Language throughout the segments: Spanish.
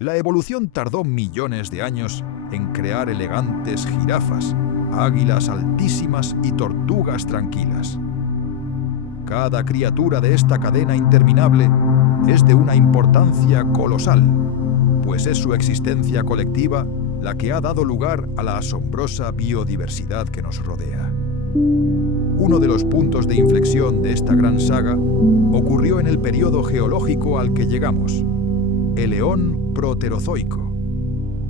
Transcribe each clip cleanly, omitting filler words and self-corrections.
La evolución tardó millones de años en crear elegantes jirafas, águilas altísimas y tortugas tranquilas. Cada criatura de esta cadena interminable es de una importancia colosal, pues es su existencia colectiva la que ha dado lugar a la asombrosa biodiversidad que nos rodea. Uno de los puntos de inflexión de esta gran saga ocurrió en el período geológico al que llegamos, el Eón Proterozoico.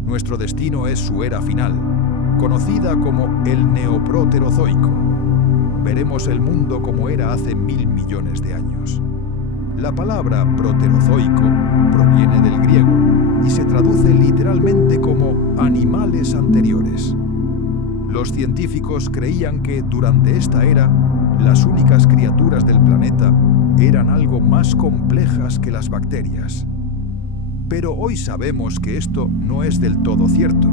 Nuestro destino es su era final, conocida como el Neoproterozoico. Veremos el mundo como era hace 1000 millones de años. La palabra proterozoico proviene del griego y se traduce literalmente como animales anteriores. Los científicos creían que durante esta era, las únicas criaturas del planeta eran algo más complejas que las bacterias. Pero hoy sabemos que esto no es del todo cierto.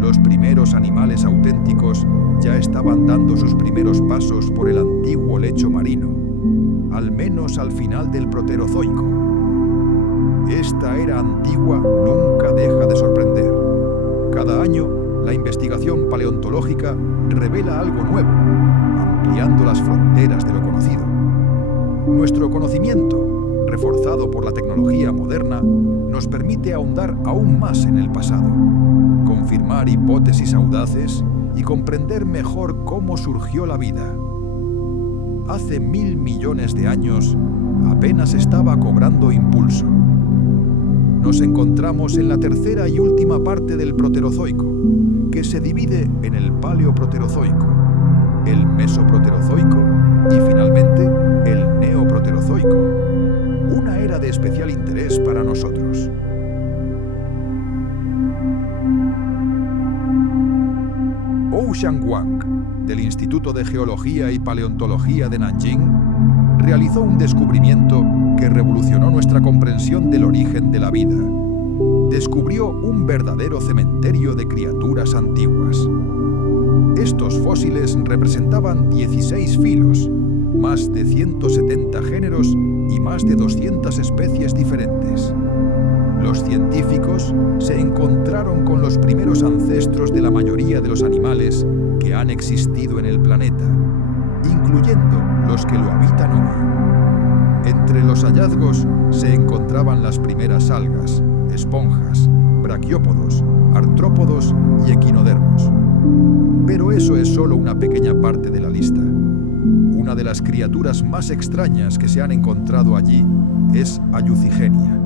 Los primeros animales auténticos ya estaban dando sus primeros pasos por el antiguo lecho marino, al menos al final del Proterozoico. Esta era antigua nunca deja de sorprender. Cada año, la investigación paleontológica revela algo nuevo, ampliando las fronteras de lo conocido. Nuestro conocimiento, reforzado por la tecnología moderna, nos permite ahondar aún más en el pasado, confirmar hipótesis audaces y comprender mejor cómo surgió la vida. Hace 1000 millones de años apenas estaba cobrando impulso. Nos encontramos en la tercera y última parte del Proterozoico, que se divide en el Paleoproterozoico, el Mesoproterozoico y finalmente el Neoproterozoico, una era de especial interés para nosotros. Hou Xiangwang, del Instituto de Geología y Paleontología de Nanjing, realizó un descubrimiento que revolucionó nuestra comprensión del origen de la vida. Descubrió un verdadero cementerio de criaturas antiguas. Estos fósiles representaban 16 filos, más de 170 géneros y más de 200 especies diferentes. Los científicos se encontraron con los primeros ancestros de la mayoría de los animales que han existido en el planeta, incluyendo los que lo habitan hoy. Entre los hallazgos se encontraban las primeras algas, esponjas, braquiópodos, artrópodos y equinodermos. Pero eso es solo una pequeña parte de la lista. Una de las criaturas más extrañas que se han encontrado allí es Ayucigenia.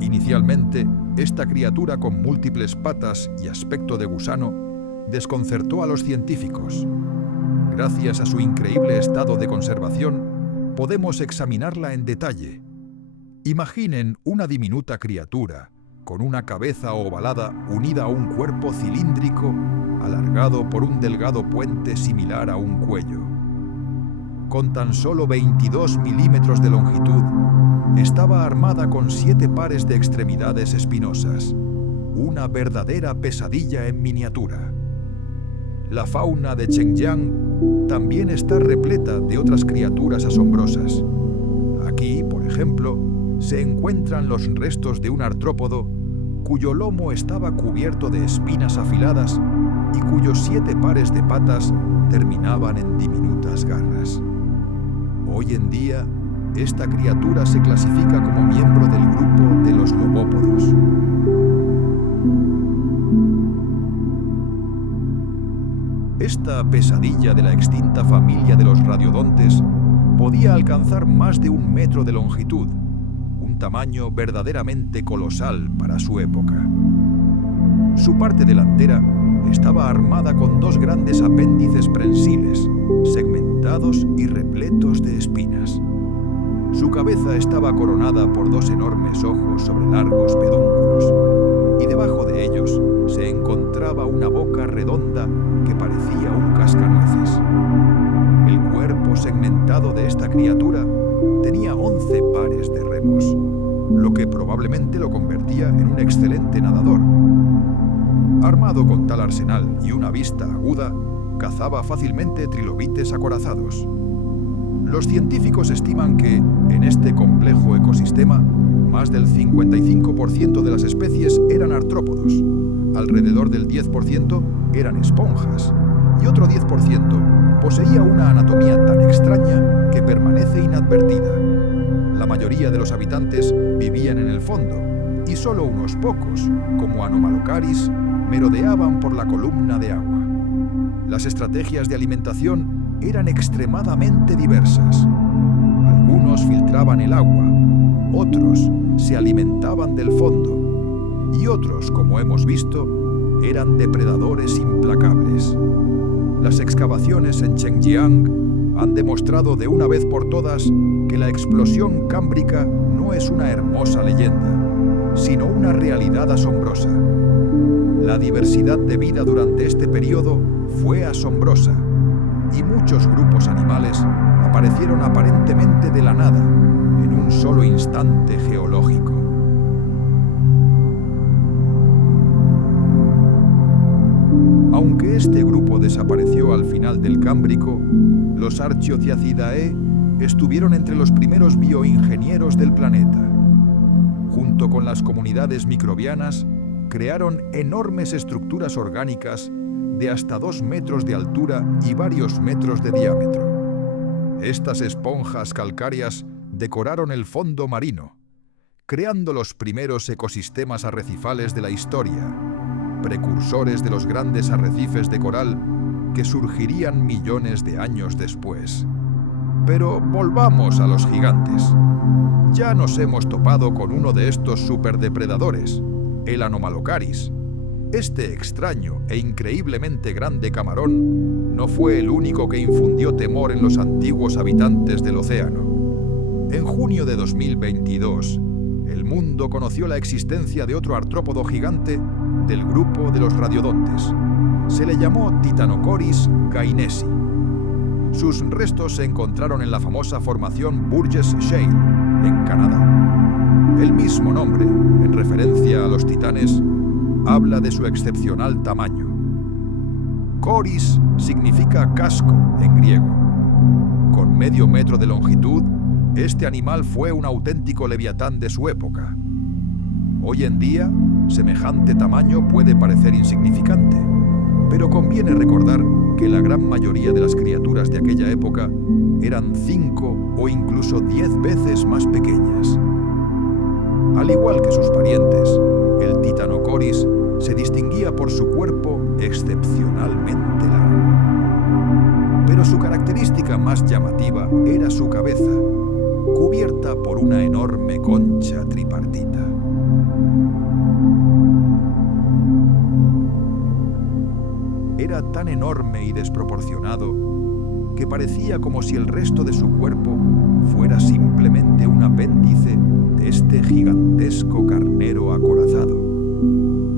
Inicialmente, esta criatura con múltiples patas y aspecto de gusano desconcertó a los científicos. Gracias a su increíble estado de conservación, podemos examinarla en detalle. Imaginen una diminuta criatura con una cabeza ovalada unida a un cuerpo cilíndrico alargado por un delgado puente similar a un cuello. Con tan solo 22 milímetros de longitud, estaba armada con 7 pares de extremidades espinosas, una verdadera pesadilla en miniatura. La fauna de Chengjiang también está repleta de otras criaturas asombrosas. Aquí, por ejemplo, se encuentran los restos de un artrópodo cuyo lomo estaba cubierto de espinas afiladas y cuyos 7 pares de patas terminaban en diminutas garras. Hoy en día, esta criatura se clasifica como miembro del grupo de los lobópodos. Esta pesadilla de la extinta familia de los radiodontes podía alcanzar más de 1 metro de longitud, un tamaño verdaderamente colosal para su época. Su parte delantera estaba armada con 2 grandes apéndices prensiles, segmentados y repletos de espinas. Su cabeza estaba coronada por 2 enormes ojos sobre largos pedúnculos, y debajo de ellos se encontraba una boca redonda que parecía un cascanueces. El cuerpo segmentado de esta criatura tenía 11 pares de remos, lo que probablemente lo convertía en un excelente nadador. Armado con tal arsenal y una vista aguda, cazaba fácilmente trilobites acorazados. Los científicos estiman que, en este complejo ecosistema, Más del 55% de las especies eran artrópodos, alrededor del 10% eran esponjas y otro 10% poseía una anatomía tan extraña que permanece inadvertida. La mayoría de los habitantes vivían en el fondo y solo unos pocos, como Anomalocaris, merodeaban por la columna de agua. Las estrategias de alimentación eran extremadamente diversas. Algunos filtraban el agua, otros se alimentaban del fondo y otros, como hemos visto, eran depredadores implacables. Las excavaciones en Chengjiang han demostrado de una vez por todas que la explosión cámbrica no es una hermosa leyenda, sino una realidad asombrosa. La diversidad de vida durante este periodo fue asombrosa y muchos grupos animales aparecieron aparentemente de la nada en un solo instante geológico. Aunque este grupo desapareció al final del Cámbrico, los Archaeothiacidae estuvieron entre los primeros bioingenieros del planeta. Junto con las comunidades microbianas, crearon enormes estructuras orgánicas de hasta 2 metros de altura y varios metros de diámetro. Estas esponjas calcáreas decoraron el fondo marino, creando los primeros ecosistemas arrecifales de la historia, precursores de los grandes arrecifes de coral que surgirían millones de años después. Pero volvamos a los gigantes. Ya nos hemos topado con uno de estos superdepredadores, el Anomalocaris. Este extraño e increíblemente grande camarón no fue el único que infundió temor en los antiguos habitantes del océano. En junio de 2022, el mundo conoció la existencia de otro artrópodo gigante del grupo de los radiodontes. Se le llamó Titanocoris gainesi. Sus restos se encontraron en la famosa formación Burgess Shale, en Canadá. El mismo nombre, en referencia a los titanes, habla de su excepcional tamaño. Coris significa casco en griego. Con medio metro de longitud, este animal fue un auténtico leviatán de su época. Hoy en día, semejante tamaño puede parecer insignificante, pero conviene recordar que la gran mayoría de las criaturas de aquella época eran 5 o incluso 10 veces más pequeñas. Al igual que sus parientes, el Titanocoris se distinguía por su cuerpo excepcionalmente largo. Pero su característica más llamativa era su cabeza, cubierta por una enorme concha tripartita. Era tan enorme y desproporcionado que parecía como si el resto de su cuerpo fuera simplemente un apéndice de este gigantesco carnero acorazado.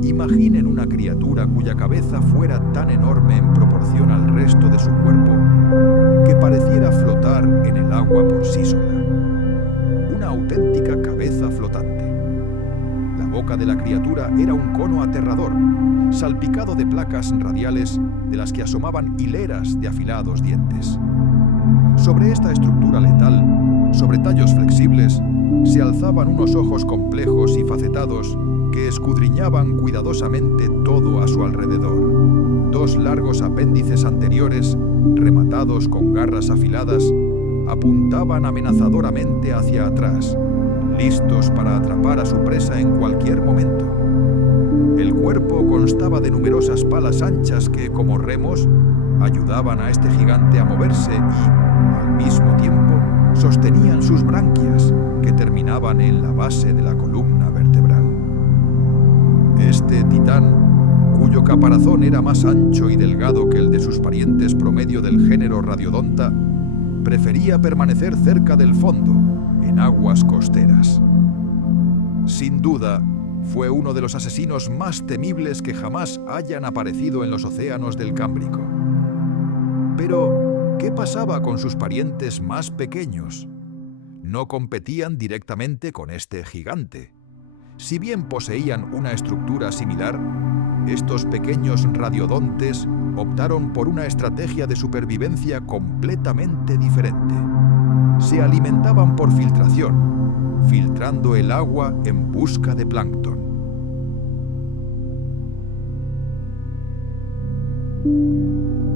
Imaginen una criatura cuya cabeza fuera tan enorme en proporción al resto de su cuerpo que pareciera flotar en el agua por sí sola. Una auténtica cabeza flotante. La boca de la criatura era un cono aterrador, salpicado de placas radiales de las que asomaban hileras de afilados dientes. Sobre esta estructura letal, sobre tallos flexibles, se alzaban unos ojos complejos y facetados que escudriñaban cuidadosamente todo a su alrededor. 2 largos apéndices anteriores, rematados con garras afiladas, apuntaban amenazadoramente hacia atrás, listos para atrapar a su presa en cualquier momento. El cuerpo constaba de numerosas palas anchas que, como remos, ayudaban a este gigante a moverse y, al mismo tiempo, sostenían sus branquias, que terminaban en la base de la columna vertebral. Este titán, cuyo caparazón era más ancho y delgado que el de sus parientes promedio del género Radiodonta, prefería permanecer cerca del fondo, en aguas costeras. Sin duda, fue uno de los asesinos más temibles que jamás hayan aparecido en los océanos del Cámbrico. Pero, ¿qué pasaba con sus parientes más pequeños? No competían directamente con este gigante. Si bien poseían una estructura similar, Estos pequeños radiodontes optaron por una estrategia de supervivencia completamente diferente. Se alimentaban por filtración, filtrando el agua en busca de plancton.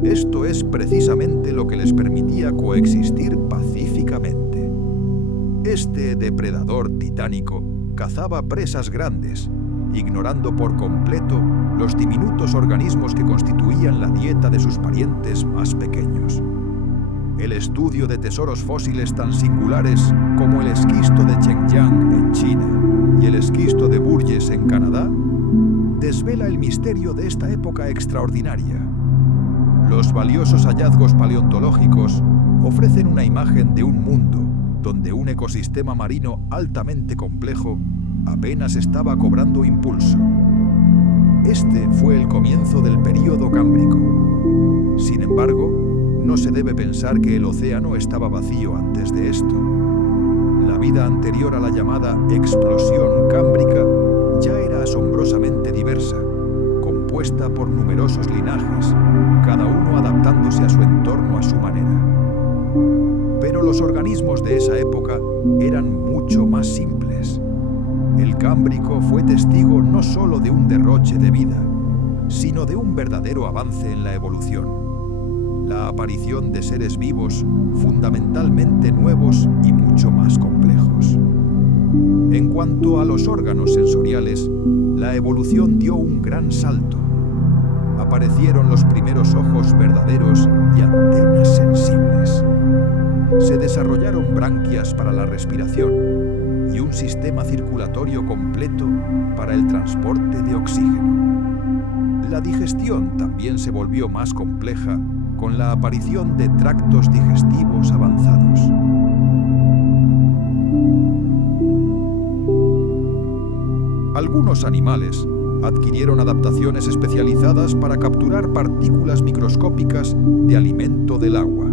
Esto es precisamente lo que les permitía coexistir pacíficamente. Este depredador titánico cazaba presas grandes, ignorando por completo los diminutos organismos que constituían la dieta de sus parientes más pequeños. El estudio de tesoros fósiles tan singulares como el esquisto de Chengjiang en China y el esquisto de Burgess en Canadá desvela el misterio de esta época extraordinaria. Los valiosos hallazgos paleontológicos ofrecen una imagen de un mundo donde un ecosistema marino altamente complejo apenas estaba cobrando impulso. Este fue el comienzo del período cámbrico. Sin embargo, no se debe pensar que el océano estaba vacío antes de esto. La vida anterior a la llamada explosión cámbrica ya era asombrosamente diversa, compuesta por numerosos linajes, cada uno adaptándose a su entorno a su manera. Pero los organismos de esa época eran mucho más simples. El Cámbrico fue testigo no solo de un derroche de vida, sino de un verdadero avance en la evolución. La aparición de seres vivos fundamentalmente nuevos y mucho más complejos. En cuanto a los órganos sensoriales, la evolución dio un gran salto. Aparecieron los primeros ojos verdaderos y antenas sensibles. Se desarrollaron branquias para la respiración y un sistema circulatorio completo para el transporte de oxígeno. La digestión también se volvió más compleja con la aparición de tractos digestivos avanzados. Algunos animales adquirieron adaptaciones especializadas para capturar partículas microscópicas de alimento del agua,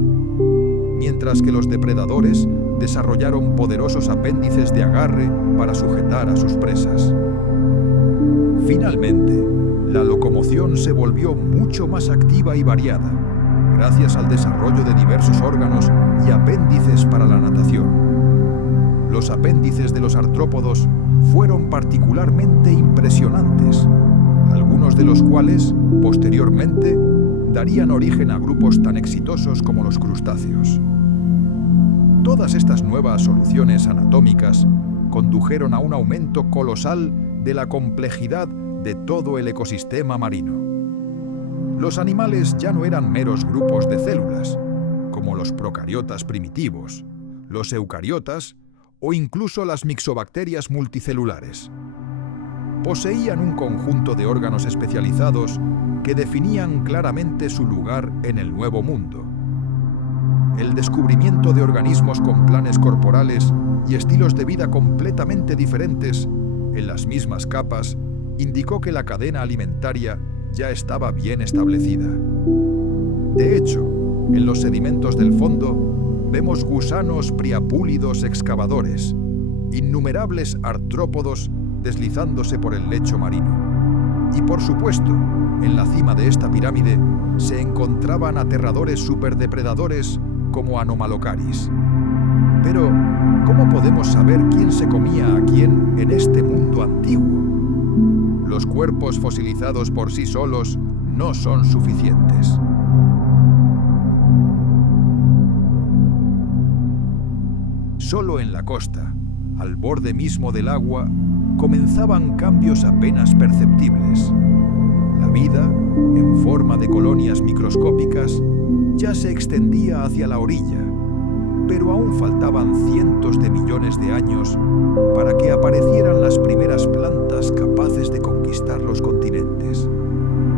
mientras que los depredadores desarrollaron poderosos apéndices de agarre para sujetar a sus presas. Finalmente, la locomoción se volvió mucho más activa y variada, gracias al desarrollo de diversos órganos y apéndices para la natación. Los apéndices de los artrópodos fueron particularmente impresionantes, algunos de los cuales, posteriormente, darían origen a grupos tan exitosos como los crustáceos. Todas estas nuevas soluciones anatómicas condujeron a un aumento colosal de la complejidad de todo el ecosistema marino. Los animales ya no eran meros grupos de células, como los procariotas primitivos, los eucariotas o incluso las mixobacterias multicelulares. Poseían un conjunto de órganos especializados que definían claramente su lugar en el Nuevo Mundo. El descubrimiento de organismos con planes corporales y estilos de vida completamente diferentes en las mismas capas indicó que la cadena alimentaria ya estaba bien establecida. De hecho, en los sedimentos del fondo vemos gusanos priapúlidos excavadores, innumerables artrópodos deslizándose por el lecho marino. Y por supuesto, en la cima de esta pirámide se encontraban aterradores superdepredadores como Anomalocaris. Pero, ¿cómo podemos saber quién se comía a quién en este mundo antiguo? Los cuerpos fosilizados por sí solos no son suficientes. Solo en la costa, al borde mismo del agua, comenzaban cambios apenas perceptibles. La vida, en forma de colonias microscópicas, ya se extendía hacia la orilla, pero aún faltaban cientos de millones de años para que aparecieran las primeras plantas capaces de conquistar los continentes.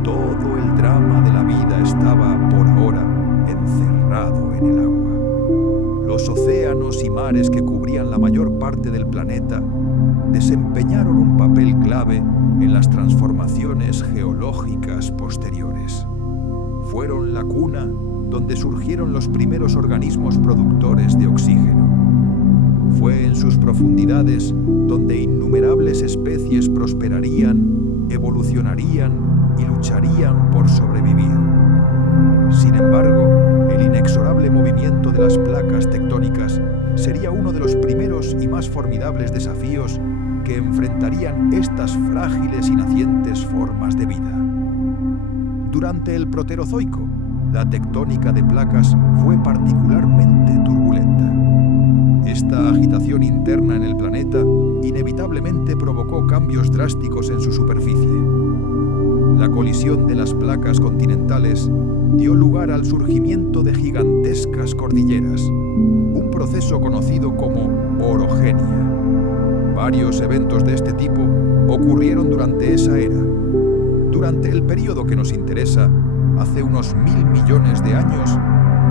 Todo el drama de la vida estaba, por ahora, encerrado en el agua. Los océanos y mares que cubrían la mayor parte del planeta desempeñaron un papel clave en las transformaciones geológicas posteriores. Fueron la cuna donde surgieron los primeros organismos productores de oxígeno. Fue en sus profundidades donde innumerables especies prosperarían, evolucionarían y lucharían por sobrevivir. Sin embargo, el inexorable movimiento de las placas tectónicas sería uno de los primeros y más formidables desafíos que enfrentarían estas frágiles y nacientes formas de vida. Durante el Proterozoico, la tectónica de placas fue particularmente turbulenta. Esta agitación interna en el planeta inevitablemente provocó cambios drásticos en su superficie. La colisión de las placas continentales dio lugar al surgimiento de gigantescas cordilleras, un proceso conocido como orogenia. Varios eventos de este tipo ocurrieron durante esa era. Durante el período que nos interesa, hace unos 1000 millones de años,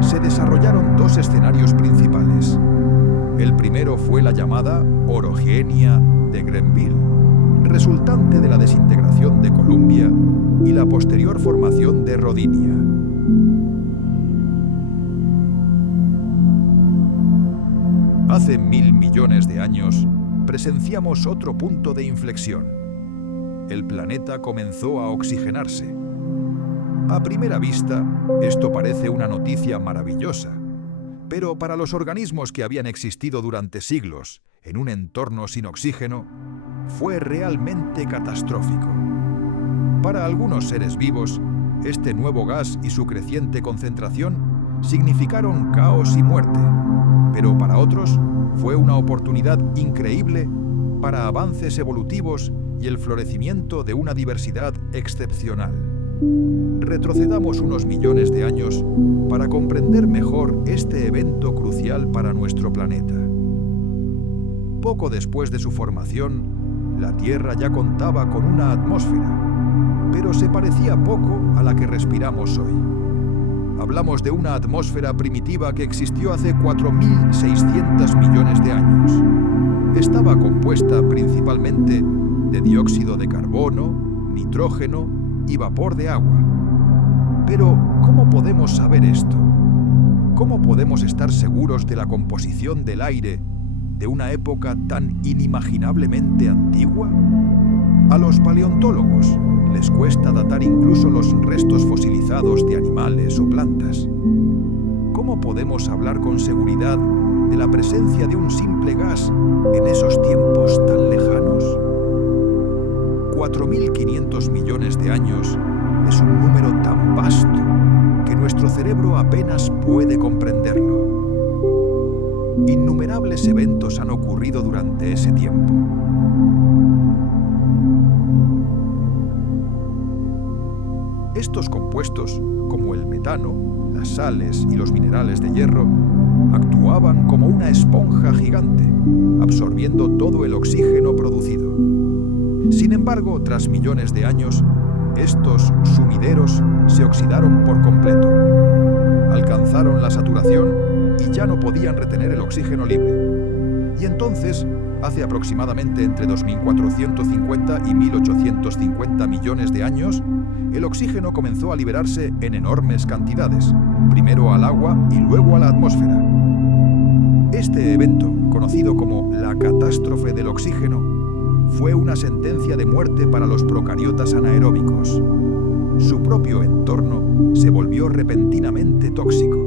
se desarrollaron dos escenarios principales. El primero fue la llamada orogenia de Grenville, resultante de la desintegración de Columbia y la posterior formación de Rodinia. Hace 1000 millones de años, presenciamos otro punto de inflexión. El planeta comenzó a oxigenarse. A primera vista, esto parece una noticia maravillosa, pero para los organismos que habían existido durante siglos en un entorno sin oxígeno, fue realmente catastrófico. Para algunos seres vivos, este nuevo gas y su creciente concentración significaron caos y muerte, pero para otros fue una oportunidad increíble para avances evolutivos y el florecimiento de una diversidad excepcional. Retrocedamos unos millones de años para comprender mejor este evento crucial para nuestro planeta. Poco después de su formación, la Tierra ya contaba con una atmósfera, pero se parecía poco a la que respiramos hoy. Hablamos de una atmósfera primitiva que existió hace 4.600 millones de años. Estaba compuesta principalmente de dióxido de carbono, nitrógeno y vapor de agua. Pero, ¿cómo podemos saber esto? ¿Cómo podemos estar seguros de la composición del aire de una época tan inimaginablemente antigua? A los paleontólogos les cuesta datar incluso los restos fosilizados de animales o plantas. ¿Cómo podemos hablar con seguridad de la presencia de un simple gas en esos tiempos tan lejanos? 4.500 millones de años es un número tan vasto que nuestro cerebro apenas puede comprenderlo. Innumerables eventos han ocurrido durante ese tiempo. Estos compuestos, como el metano, las sales y los minerales de hierro, actuaban como una esponja gigante, absorbiendo todo el oxígeno producido. Sin embargo, tras millones de años, estos sumideros se oxidaron por completo. Alcanzaron la saturación y ya no podían retener el oxígeno libre. Y entonces, hace aproximadamente entre 2.450 y 1.850 millones de años, el oxígeno comenzó a liberarse en enormes cantidades, primero al agua y luego a la atmósfera. Este evento, conocido como la catástrofe del oxígeno, fue una sentencia de muerte para los procariotas anaeróbicos. Su propio entorno se volvió repentinamente tóxico.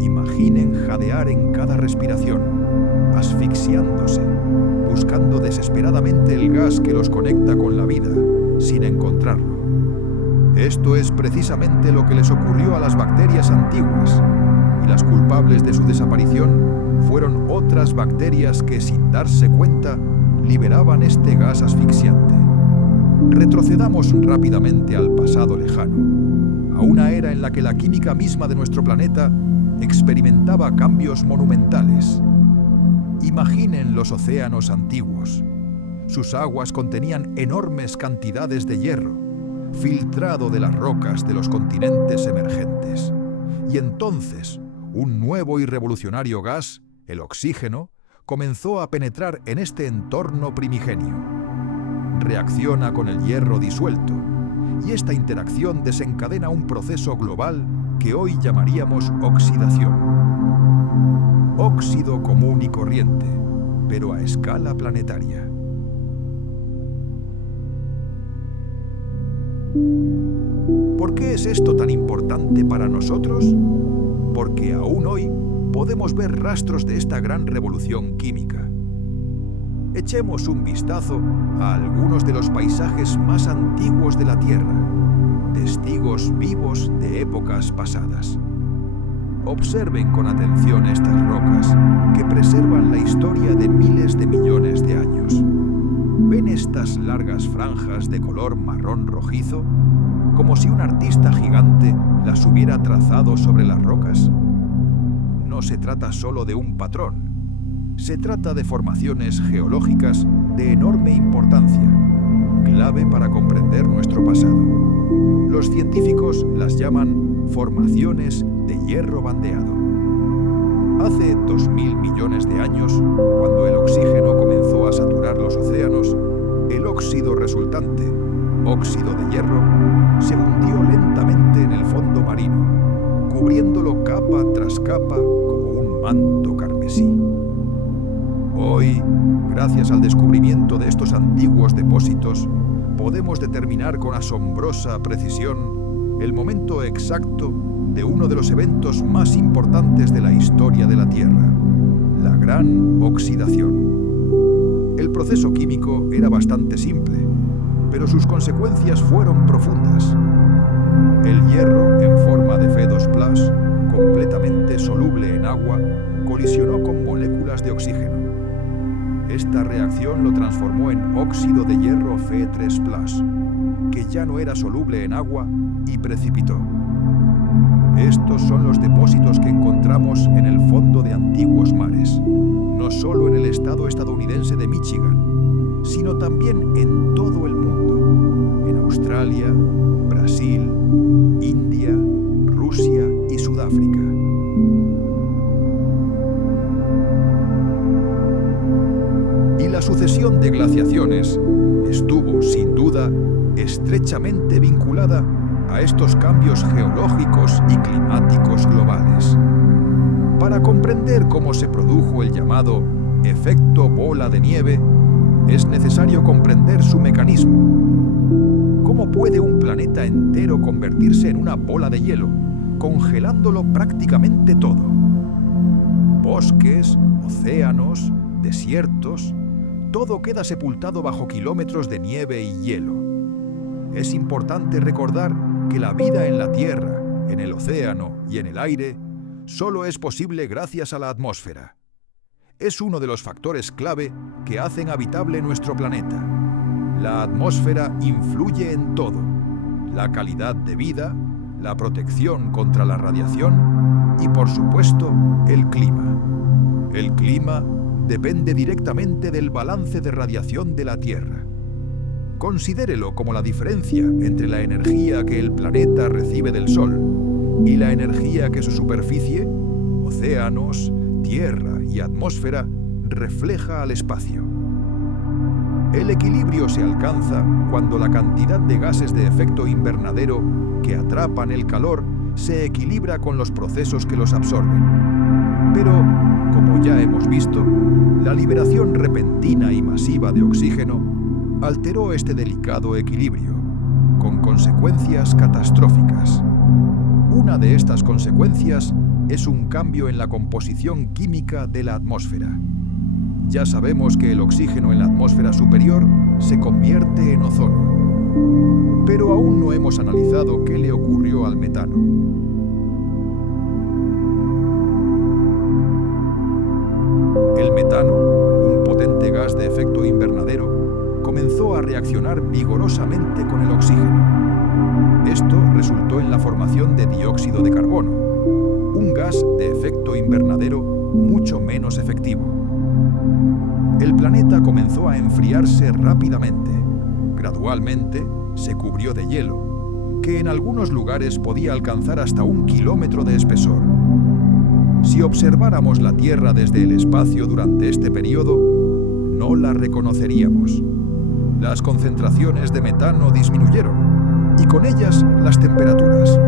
Imaginen jadear en cada respiración, asfixiándose, buscando desesperadamente el gas que los conecta con la vida, sin encontrarlo. Esto es precisamente lo que les ocurrió a las bacterias antiguas, y las culpables de su desaparición fueron otras bacterias que, sin darse cuenta, liberaban este gas asfixiante. Retrocedamos rápidamente al pasado lejano, a una era en la que la química misma de nuestro planeta experimentaba cambios monumentales. Imaginen los océanos antiguos. Sus aguas contenían enormes cantidades de hierro, filtrado de las rocas de los continentes emergentes. Y entonces, un nuevo y revolucionario gas, el oxígeno, comenzó a penetrar en este entorno primigenio. Reacciona con el hierro disuelto, y esta interacción desencadena un proceso global que hoy llamaríamos oxidación. Óxido común y corriente, pero a escala planetaria. ¿Por qué es esto tan importante para nosotros? Porque aún hoy podemos ver rastros de esta gran revolución química. Echemos un vistazo a algunos de los paisajes más antiguos de la Tierra, testigos vivos de épocas pasadas. Observen con atención estas rocas que preservan la historia de miles de millones de años. ¿Ven estas largas franjas de color marrón rojizo? Como si un artista gigante las hubiera trazado sobre las rocas. No se trata solo de un patrón. Se trata de formaciones geológicas de enorme importancia, clave para comprender nuestro pasado. Los científicos las llaman formaciones de hierro bandeado. Hace 2000 millones de años, cuando el oxígeno comenzó a saturar los océanos, el óxido resultante, óxido de hierro, se hundió lentamente en el fondo marino, cubriéndolo capa tras capa como un manto carmesí. Hoy, gracias al descubrimiento de estos antiguos depósitos, podemos determinar con asombrosa precisión el momento exacto de uno de los eventos más importantes de la historia de la Tierra, la Gran Oxidación. El proceso químico era bastante simple, pero sus consecuencias fueron profundas. El hierro, en forma de Fe2+, completamente soluble en agua, colisionó con moléculas de oxígeno. Esta reacción lo transformó en óxido de hierro Fe3+, que ya no era soluble en agua y precipitó. Estos son los depósitos que encontramos en el fondo de antiguos mares, no solo en el estado estadounidense de Michigan, sino también en todo el mundo, en Australia, Brasil, India, Rusia y Sudáfrica. Y la sucesión de glaciaciones estuvo, sin duda, estrechamente vinculada a estos cambios geológicos y climáticos globales. Para comprender cómo se produjo el llamado efecto bola de nieve, es necesario comprender su mecanismo. ¿Cómo puede un planeta entero convertirse en una bola de hielo, congelándolo prácticamente todo? Bosques, océanos, desiertos, todo queda sepultado bajo kilómetros de nieve y hielo. Es importante recordar que la vida en la Tierra, en el océano y en el aire solo es posible gracias a la atmósfera. Es uno de los factores clave que hacen habitable nuestro planeta. La atmósfera influye en todo: la calidad de vida, la protección contra la radiación y, por supuesto, el clima. El clima depende directamente del balance de radiación de la Tierra. Considérelo como la diferencia entre la energía que el planeta recibe del Sol y la energía que su superficie, océanos, tierra y atmósfera, refleja al espacio. El equilibrio se alcanza cuando la cantidad de gases de efecto invernadero que atrapan el calor se equilibra con los procesos que los absorben. Pero, como ya hemos visto, la liberación repentina y masiva de oxígeno alteró este delicado equilibrio, con consecuencias catastróficas. Una de estas consecuencias es un cambio en la composición química de la atmósfera. Ya sabemos que el oxígeno en la atmósfera superior se convierte en ozono, pero aún no hemos analizado qué le ocurrió al metano. El metano, un potente gas de efecto invernadero, comenzó a reaccionar vigorosamente con el oxígeno. Esto resultó en la formación de dióxido de carbono, un gas de efecto invernadero mucho menos efectivo. El planeta comenzó a enfriarse rápidamente. Gradualmente se cubrió de hielo, que en algunos lugares podía alcanzar hasta 1 kilómetro de espesor. Si observáramos la Tierra desde el espacio durante este periodo, no la reconoceríamos. Las concentraciones de metano disminuyeron, y con ellas las temperaturas.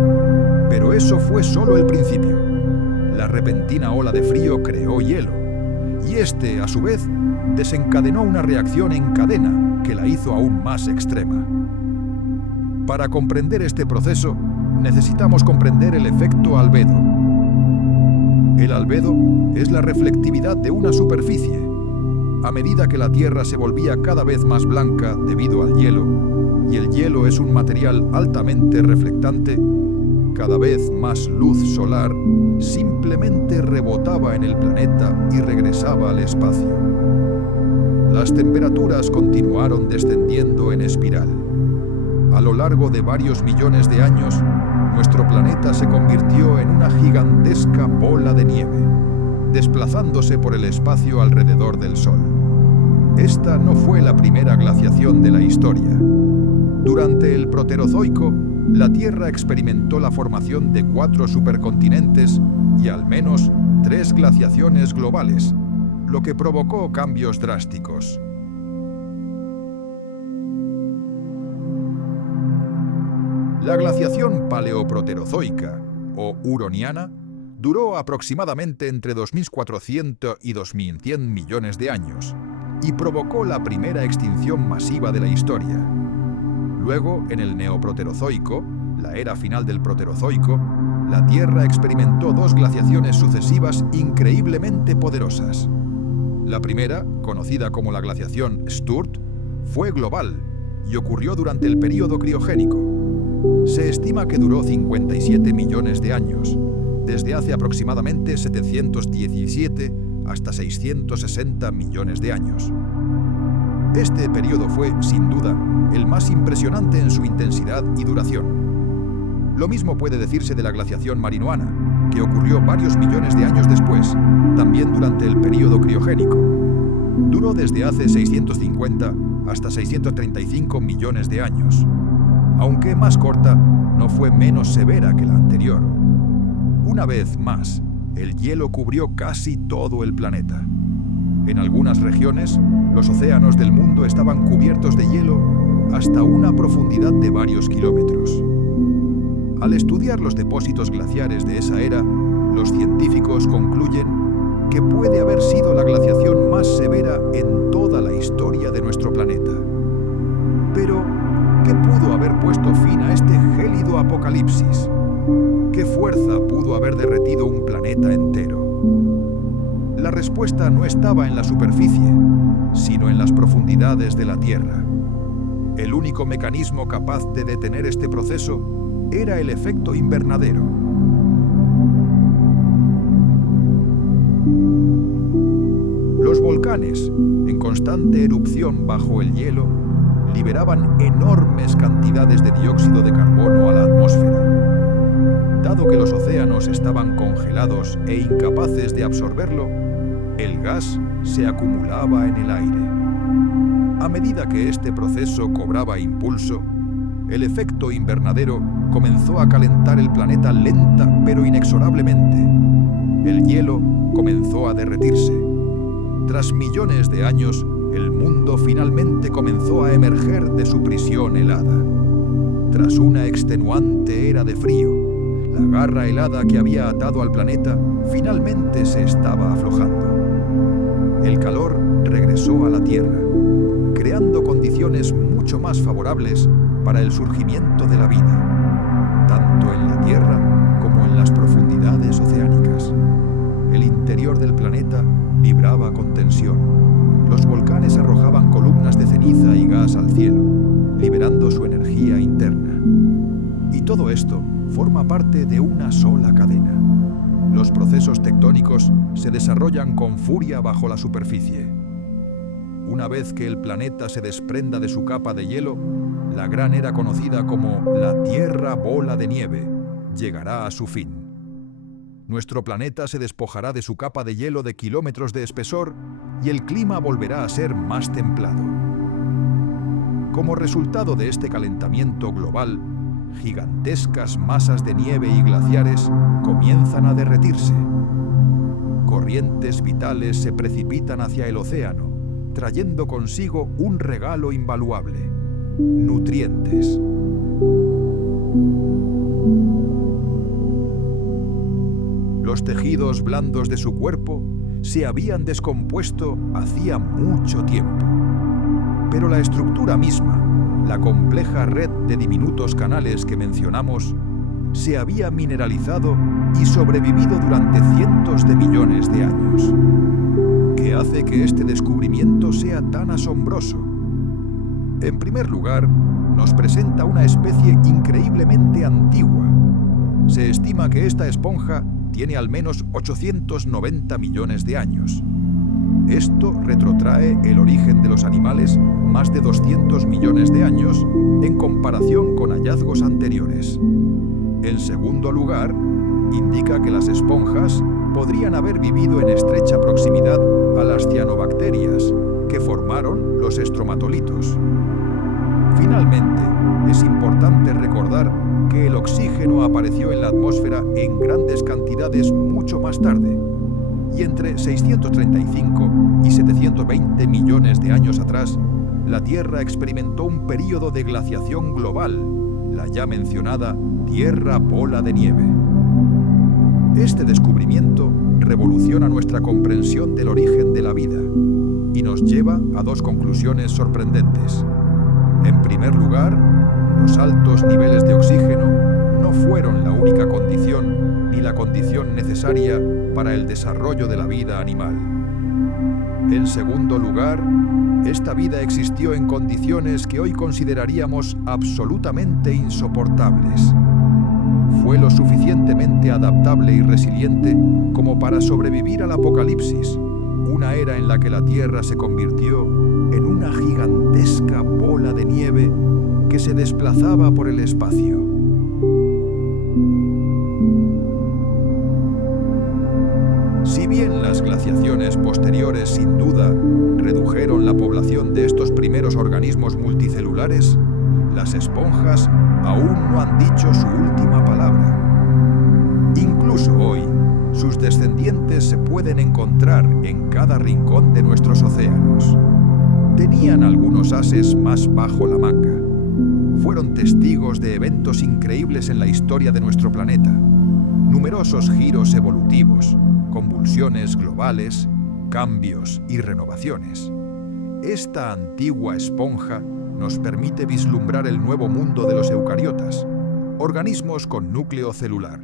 Pero eso fue solo el principio. La repentina ola de frío creó hielo, y este, a su vez, desencadenó una reacción en cadena que la hizo aún más extrema. Para comprender este proceso, necesitamos comprender el efecto albedo. El albedo es la reflectividad de una superficie. A medida que la Tierra se volvía cada vez más blanca debido al hielo, y el hielo es un material altamente reflectante, cada vez más luz solar simplemente rebotaba en el planeta y regresaba al espacio. Las temperaturas continuaron descendiendo en espiral. A lo largo de varios millones de años, nuestro planeta se convirtió en una gigantesca bola de nieve, desplazándose por el espacio alrededor del Sol. Esta no fue la primera glaciación de la historia. Durante el Proterozoico, la Tierra experimentó la formación de 4 supercontinentes y al menos 3 glaciaciones globales, lo que provocó cambios drásticos. La glaciación paleoproterozoica, o huroniana, duró aproximadamente entre 2.400 y 2.100 millones de años y provocó la primera extinción masiva de la historia. Luego, en el Neoproterozoico, la era final del Proterozoico, la Tierra experimentó 2 glaciaciones sucesivas increíblemente poderosas. La primera, conocida como la glaciación Sturt, fue global y ocurrió durante el período criogénico. Se estima que duró 57 millones de años, desde hace aproximadamente 717 hasta 660 millones de años. Este periodo fue, sin duda, el más impresionante en su intensidad y duración. Lo mismo puede decirse de la glaciación marinoana, que ocurrió varios millones de años después, también durante el período criogénico. Duró desde hace 650 hasta 635 millones de años. Aunque más corta, no fue menos severa que la anterior. Una vez más, el hielo cubrió casi todo el planeta. En algunas regiones, los océanos del mundo estaban cubiertos de hielo hasta una profundidad de varios kilómetros. Al estudiar los depósitos glaciares de esa era, los científicos concluyen que puede haber sido la glaciación más severa en toda la historia de nuestro planeta. Pero, ¿qué pudo haber puesto fin a este gélido apocalipsis? ¿Qué fuerza pudo haber derretido un planeta entero? La respuesta no estaba en la superficie, sino en las profundidades de la Tierra. El único mecanismo capaz de detener este proceso era el efecto invernadero. Los volcanes, en constante erupción bajo el hielo, liberaban enormes cantidades de dióxido de carbono a la atmósfera. Dado que los océanos estaban congelados e incapaces de absorberlo, el gas se acumulaba en el aire. A medida que este proceso cobraba impulso, el efecto invernadero comenzó a calentar el planeta lenta pero inexorablemente. El hielo comenzó a derretirse. Tras millones de años, el mundo finalmente comenzó a emerger de su prisión helada. Tras una extenuante era de frío, la garra helada que había atado al planeta finalmente se estaba aflojando. El calor regresó a la Tierra, creando condiciones mucho más favorables para el surgimiento de la vida, tanto en la Tierra como en las profundidades oceánicas. El interior del planeta vibraba con tensión. Los volcanes arrojaban columnas de ceniza y gas al cielo, liberando su energía interna. Y todo esto forma parte de una sola cadena. Los procesos tectónicos se desarrollan con furia bajo la superficie. Una vez que el planeta se desprenda de su capa de hielo, la gran era conocida como la Tierra Bola de Nieve llegará a su fin. Nuestro planeta se despojará de su capa de hielo de kilómetros de espesor y el clima volverá a ser más templado. Como resultado de este calentamiento global, gigantescas masas de nieve y glaciares comienzan a derretirse. Corrientes vitales se precipitan hacia el océano, trayendo consigo un regalo invaluable: nutrientes. Los tejidos blandos de su cuerpo se habían descompuesto hacía mucho tiempo. Pero la estructura misma, la compleja red de diminutos canales que mencionamos se había mineralizado y sobrevivido durante cientos de millones de años. ¿Qué hace que este descubrimiento sea tan asombroso? En primer lugar, nos presenta una especie increíblemente antigua. Se estima que esta esponja tiene al menos 890 millones de años. Esto retrotrae el origen de los animales más de 200 millones de años en comparación con hallazgos anteriores. En segundo lugar, indica que las esponjas podrían haber vivido en estrecha proximidad a las cianobacterias, que formaron los estromatolitos. Finalmente, es importante recordar que el oxígeno apareció en la atmósfera en grandes cantidades mucho más tarde, y entre 635 y 720 millones de años atrás, la Tierra experimentó un período de glaciación global, la ya mencionada Tierra Bola de Nieve. Este descubrimiento revoluciona nuestra comprensión del origen de la vida y nos lleva a dos conclusiones sorprendentes. En primer lugar, los altos niveles de oxígeno no fueron la única condición ni la condición necesaria para el desarrollo de la vida animal. En segundo lugar, esta vida existió en condiciones que hoy consideraríamos absolutamente insoportables. Fue lo suficientemente adaptable y resiliente como para sobrevivir al apocalipsis, una era en la que la Tierra se convirtió en una gigantesca bola de nieve que se desplazaba por el espacio. Si bien las glaciaciones posteriores sin duda redujeron la población de estos primeros organismos multicelulares, las esponjas aún no han dicho su última palabra. Incluso hoy, sus descendientes se pueden encontrar en cada rincón de nuestros océanos. Tenían algunos ases más bajo la manga. Fueron testigos de eventos increíbles en la historia de nuestro planeta. Numerosos giros evolutivos, convulsiones globales, cambios y renovaciones. Esta antigua esponja nos permite vislumbrar el nuevo mundo de los eucariotas, organismos con núcleo celular.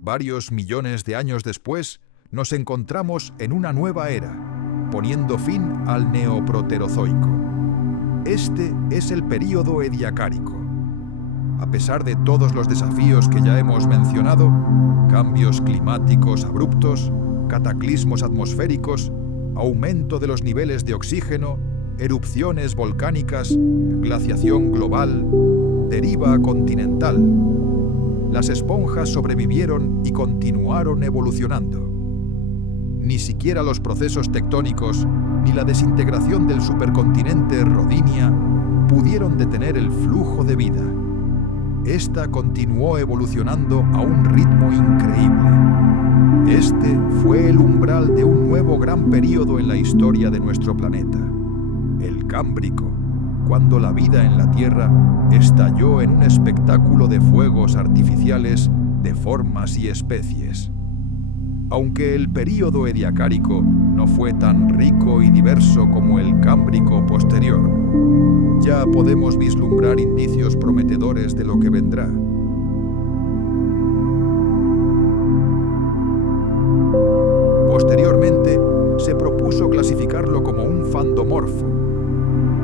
Varios millones de años después, nos encontramos en una nueva era, poniendo fin al neoproterozoico. Este es el período ediacárico. A pesar de todos los desafíos que ya hemos mencionado, cambios climáticos abruptos, cataclismos atmosféricos, aumento de los niveles de oxígeno, erupciones volcánicas, glaciación global, deriva continental, las esponjas sobrevivieron y continuaron evolucionando. Ni siquiera los procesos tectónicos ni la desintegración del supercontinente Rodinia pudieron detener el flujo de vida. Esta continuó evolucionando a un ritmo increíble. Este fue el umbral de un nuevo gran período en la historia de nuestro planeta, el Cámbrico, cuando la vida en la Tierra estalló en un espectáculo de fuegos artificiales de formas y especies. Aunque el período ediacárico no fue tan rico y diverso como el Cámbrico posterior, ya podemos vislumbrar indicios prometedores de lo que vendrá. Posteriormente, se propuso clasificarlo como un fandomorfo.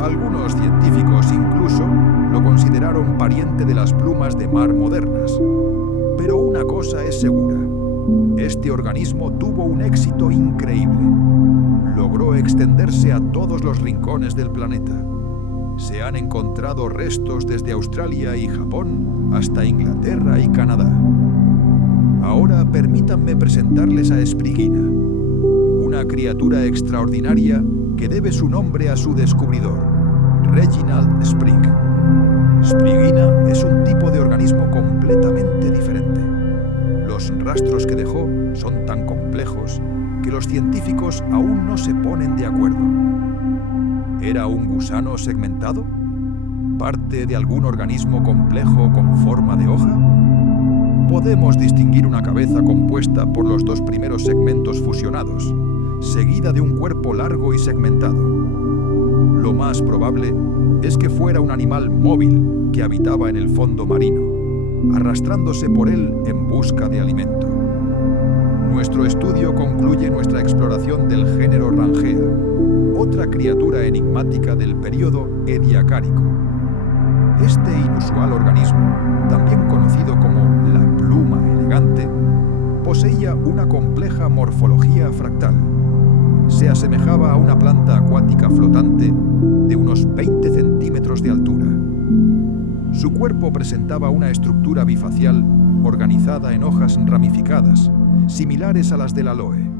Algunos científicos incluso lo consideraron pariente de las plumas de mar modernas. Pero una cosa es segura: este organismo tuvo un éxito increíble. Logró extenderse a todos los rincones del planeta. Se han encontrado restos desde Australia y Japón hasta Inglaterra y Canadá. Ahora permítanme presentarles a Sprigina, una criatura extraordinaria que debe su nombre a su descubridor, Reginald Sprigg. Sprigina es un tipo de organismo completamente diferente. Los rastros que dejó son tan complejos que los científicos aún no se ponen de acuerdo. ¿Era un gusano segmentado? ¿Parte de algún organismo complejo con forma de hoja? Podemos distinguir una cabeza compuesta por los dos primeros segmentos fusionados, seguida de un cuerpo largo y segmentado. Lo más probable es que fuera un animal móvil que habitaba en el fondo marino, arrastrándose por él en busca de alimento. Nuestro estudio concluye nuestra exploración del género Rangea, otra criatura enigmática del período ediacárico. Este inusual organismo, también conocido como la pluma elegante, poseía una compleja morfología fractal. Se asemejaba a una planta acuática flotante de unos 20 centímetros de altura. Su cuerpo presentaba una estructura bifacial organizada en hojas ramificadas, similares a las del aloe.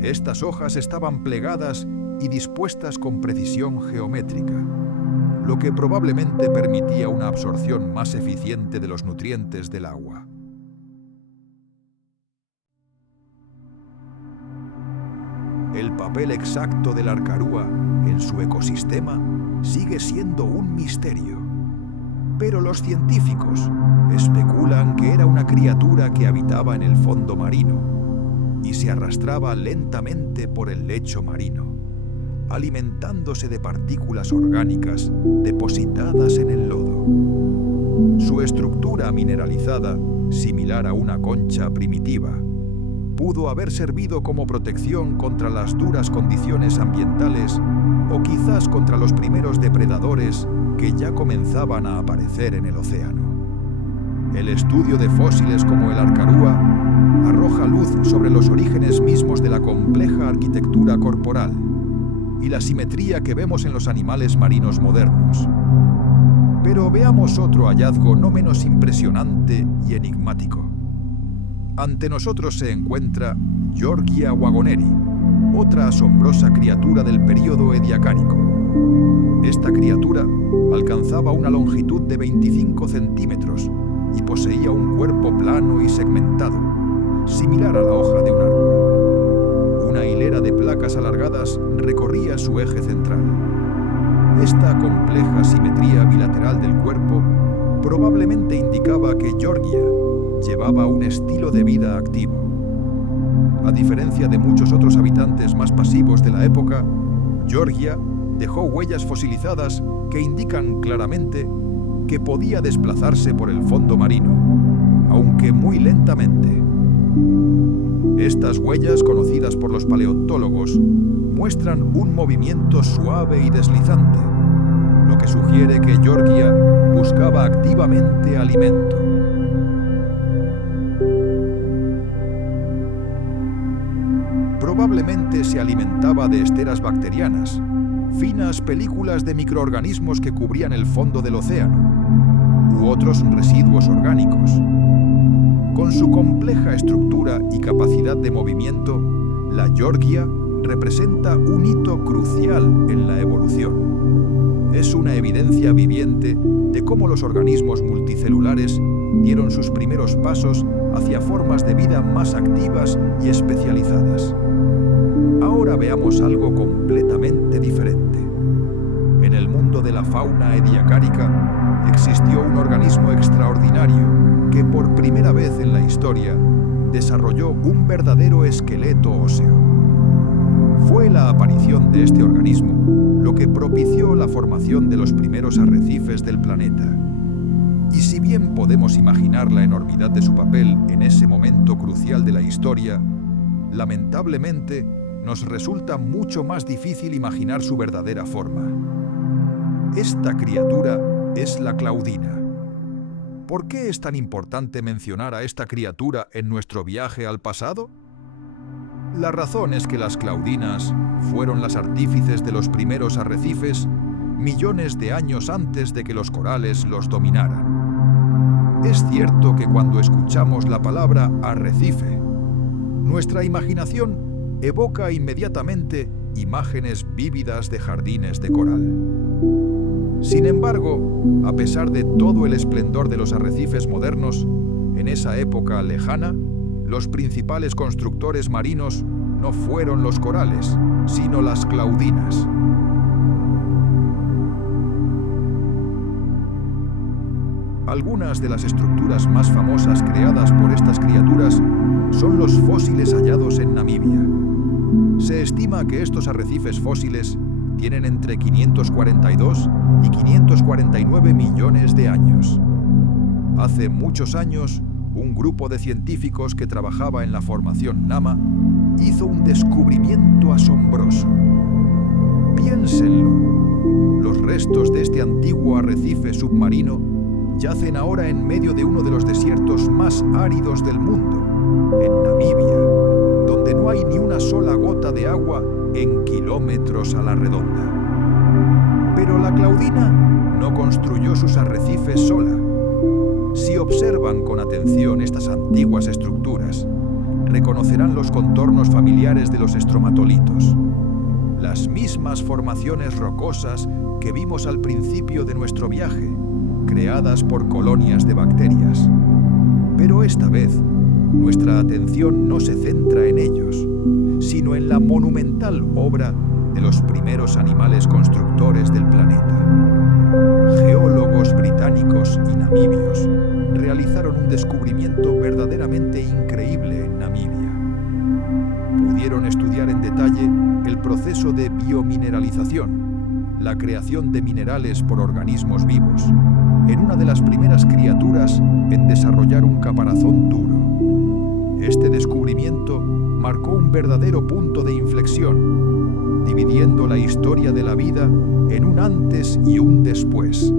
Estas hojas estaban plegadas y dispuestas con precisión geométrica, lo que probablemente permitía una absorción más eficiente de los nutrientes del agua. El papel exacto del arcarúa en su ecosistema sigue siendo un misterio. Pero los científicos especulan que era una criatura que habitaba en el fondo marino y se arrastraba lentamente por el lecho marino, alimentándose de partículas orgánicas depositadas en el lodo. Su estructura mineralizada, similar a una concha primitiva, pudo haber servido como protección contra las duras condiciones ambientales o quizás contra los primeros depredadores que ya comenzaban a aparecer en el océano. El estudio de fósiles como el arcarúa arroja luz sobre los orígenes mismos de la compleja arquitectura corporal y la simetría que vemos en los animales marinos modernos. Pero veamos otro hallazgo no menos impresionante y enigmático. Ante nosotros se encuentra Georgia wagoneri, otra asombrosa criatura del período ediacárico. Esta criatura alcanzaba una longitud de 25 centímetros y poseía un cuerpo plano y segmentado, similar a la hoja de un árbol. Una hilera de placas alargadas recorría su eje central. Esta compleja simetría bilateral del cuerpo probablemente indicaba que Georgia llevaba un estilo de vida activo. A diferencia de muchos otros habitantes más pasivos de la época, Georgia dejó huellas fosilizadas que indican claramente que podía desplazarse por el fondo marino, aunque muy lentamente. Estas huellas, conocidas por los paleontólogos, muestran un movimiento suave y deslizante, lo que sugiere que Georgia buscaba activamente alimento. Probablemente se alimentaba de esteras bacterianas, finas películas de microorganismos que cubrían el fondo del océano, u otros residuos orgánicos. Con su compleja estructura y capacidad de movimiento, la Georgia representa un hito crucial en la evolución. Es una evidencia viviente de cómo los organismos multicelulares dieron sus primeros pasos hacia formas de vida más activas y especializadas. Ahora veamos algo completamente diferente. En el mundo de la fauna ediacárica existió un organismo extraordinario que por primera vez en la historia desarrolló un verdadero esqueleto óseo. Fue la aparición de este organismo lo que propició la formación de los primeros arrecifes del planeta. Y si bien podemos imaginar la enormidad de su papel en ese momento crucial de la historia, lamentablemente nos resulta mucho más difícil imaginar su verdadera forma. Esta criatura es la claudina. ¿Por qué es tan importante mencionar a esta criatura en nuestro viaje al pasado? La razón es que las claudinas fueron las artífices de los primeros arrecifes millones de años antes de que los corales los dominaran. Es cierto que cuando escuchamos la palabra arrecife, nuestra imaginación evoca inmediatamente imágenes vívidas de jardines de coral. Sin embargo, a pesar de todo el esplendor de los arrecifes modernos, en esa época lejana, los principales constructores marinos no fueron los corales, sino las claudinas. Algunas de las estructuras más famosas creadas por estas criaturas son los fósiles hallados en Namibia. Se estima que estos arrecifes fósiles tienen entre 542 y 549 millones de años. Hace muchos años, un grupo de científicos que trabajaba en la formación Nama hizo un descubrimiento asombroso. Piénsenlo. Los restos de este antiguo arrecife submarino yacen ahora en medio de uno de los desiertos más áridos del mundo, en Namibia, donde no hay ni una sola gota de agua en kilómetros a la redonda. Pero la Claudina no construyó sus arrecifes sola. Si observan con atención estas antiguas estructuras, reconocerán los contornos familiares de los estromatolitos, las mismas formaciones rocosas que vimos al principio de nuestro viaje, creadas por colonias de bacterias. Pero esta vez, nuestra atención no se centra en ellos, sino en la monumental obra de los primeros animales constructores del planeta. Geólogos británicos y namibios realizaron un descubrimiento verdaderamente increíble en Namibia. Pudieron estudiar en detalle el proceso de biomineralización, la creación de minerales por organismos vivos, en una de las primeras criaturas en desarrollar un caparazón duro. Este descubrimiento marcó un verdadero punto de inflexión, dividiendo la historia de la vida en un antes y un después.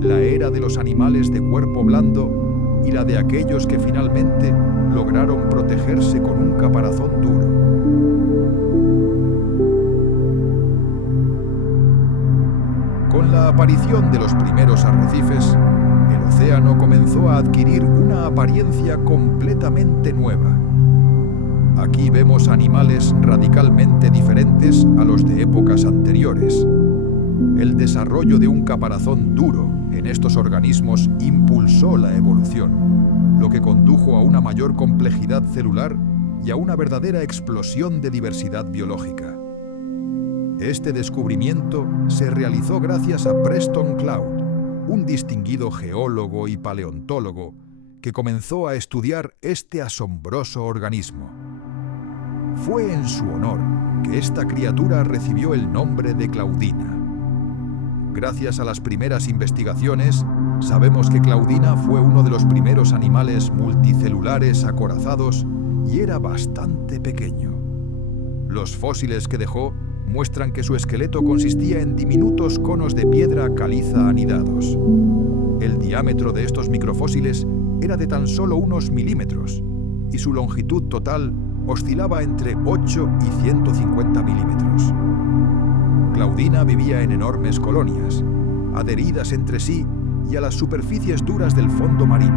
La era de los animales de cuerpo blando y la de aquellos que finalmente lograron protegerse con un caparazón duro. Con la aparición de los primeros arrecifes, el océano comenzó a adquirir una apariencia completamente nueva. Aquí vemos animales radicalmente diferentes a los de épocas anteriores. El desarrollo de un caparazón duro en estos organismos impulsó la evolución, lo que condujo a una mayor complejidad celular y a una verdadera explosión de diversidad biológica. Este descubrimiento se realizó gracias a Preston Cloud, un distinguido geólogo y paleontólogo que comenzó a estudiar este asombroso organismo. Fue en su honor que esta criatura recibió el nombre de Claudina. Gracias a las primeras investigaciones, sabemos que Claudina fue uno de los primeros animales multicelulares acorazados y era bastante pequeño. Los fósiles que dejó muestran que su esqueleto consistía en diminutos conos de piedra caliza anidados. El diámetro de estos microfósiles era de tan solo unos milímetros y su longitud total oscilaba entre 8 y 150 milímetros. Claudina vivía en enormes colonias, adheridas entre sí y a las superficies duras del fondo marino.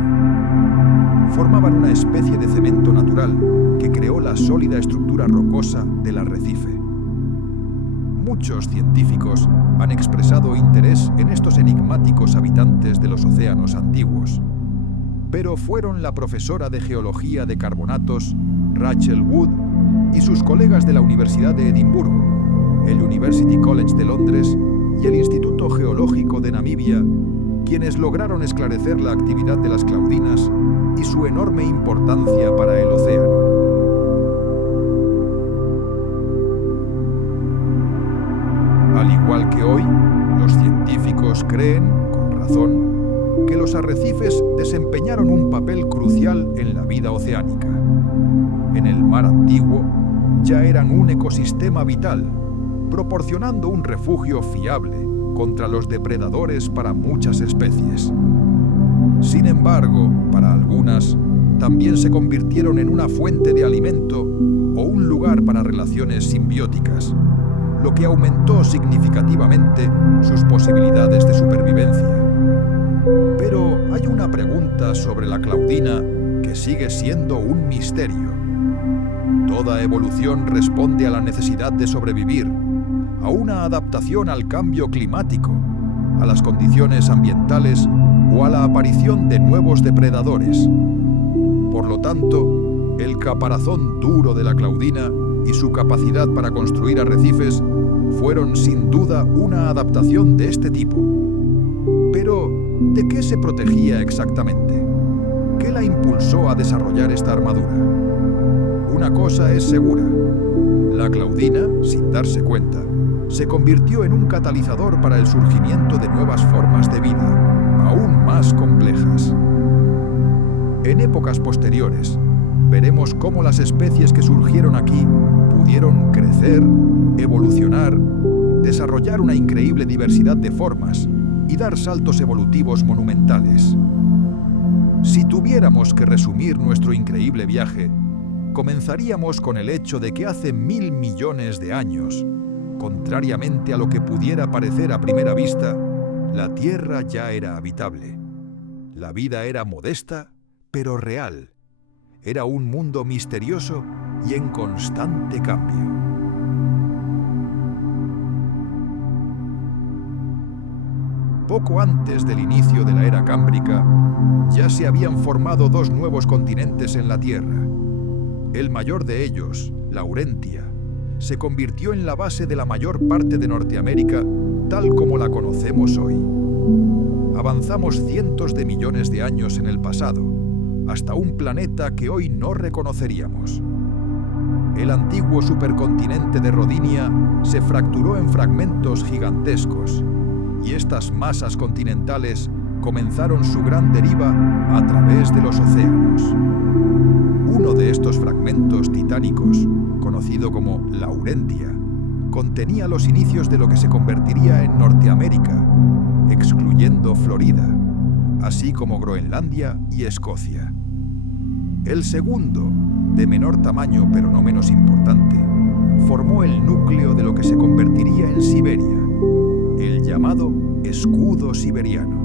Formaban una especie de cemento natural que creó la sólida estructura rocosa del arrecife. Muchos científicos han expresado interés en estos enigmáticos habitantes de los océanos antiguos, pero fueron la profesora de geología de carbonatos, Rachel Wood, y sus colegas de la Universidad de Edimburgo, el University College de Londres y el Instituto Geológico de Namibia, quienes lograron esclarecer la actividad de las claudinas y su enorme importancia para el océano. Al igual que hoy, los científicos creen, con razón, que los arrecifes desempeñaron un papel crucial en la vida oceánica. En el mar antiguo, ya eran un ecosistema vital, proporcionando un refugio fiable contra los depredadores para muchas especies. Sin embargo, para algunas, también se convirtieron en una fuente de alimento o un lugar para relaciones simbióticas, lo que aumentó significativamente sus posibilidades de supervivencia. Pero hay una pregunta sobre la Claudina que sigue siendo un misterio. Toda evolución responde a la necesidad de sobrevivir, a una adaptación al cambio climático, a las condiciones ambientales o a la aparición de nuevos depredadores. Por lo tanto, el caparazón duro de la Claudina y su capacidad para construir arrecifes fueron sin duda una adaptación de este tipo. Pero, ¿de qué se protegía exactamente? ¿Qué la impulsó a desarrollar esta armadura? Una cosa es segura: la Claudina, sin darse cuenta, se convirtió en un catalizador para el surgimiento de nuevas formas de vida, aún más complejas. En épocas posteriores, veremos cómo las especies que surgieron aquí pudieron crecer, evolucionar, desarrollar una increíble diversidad de formas y dar saltos evolutivos monumentales. Si tuviéramos que resumir nuestro increíble viaje, comenzaríamos con el hecho de que hace 1000 millones de años, contrariamente a lo que pudiera parecer a primera vista, la Tierra ya era habitable. La vida era modesta, pero real. Era un mundo misterioso y en constante cambio. Poco antes del inicio de la era cámbrica, ya se habían formado 2 nuevos continentes en la Tierra. El mayor de ellos, Laurentia, se convirtió en la base de la mayor parte de Norteamérica, tal como la conocemos hoy. Avanzamos cientos de millones de años en el pasado, hasta un planeta que hoy no reconoceríamos. El antiguo supercontinente de Rodinia se fracturó en fragmentos gigantescos, y estas masas continentales comenzaron su gran deriva a través de los océanos. Uno de estos fragmentos titánicos, conocido como Laurentia, contenía los inicios de lo que se convertiría en Norteamérica, excluyendo Florida, así como Groenlandia y Escocia. El segundo, de menor tamaño pero no menos importante, formó el núcleo de lo que se convertiría en Siberia, el llamado escudo siberiano.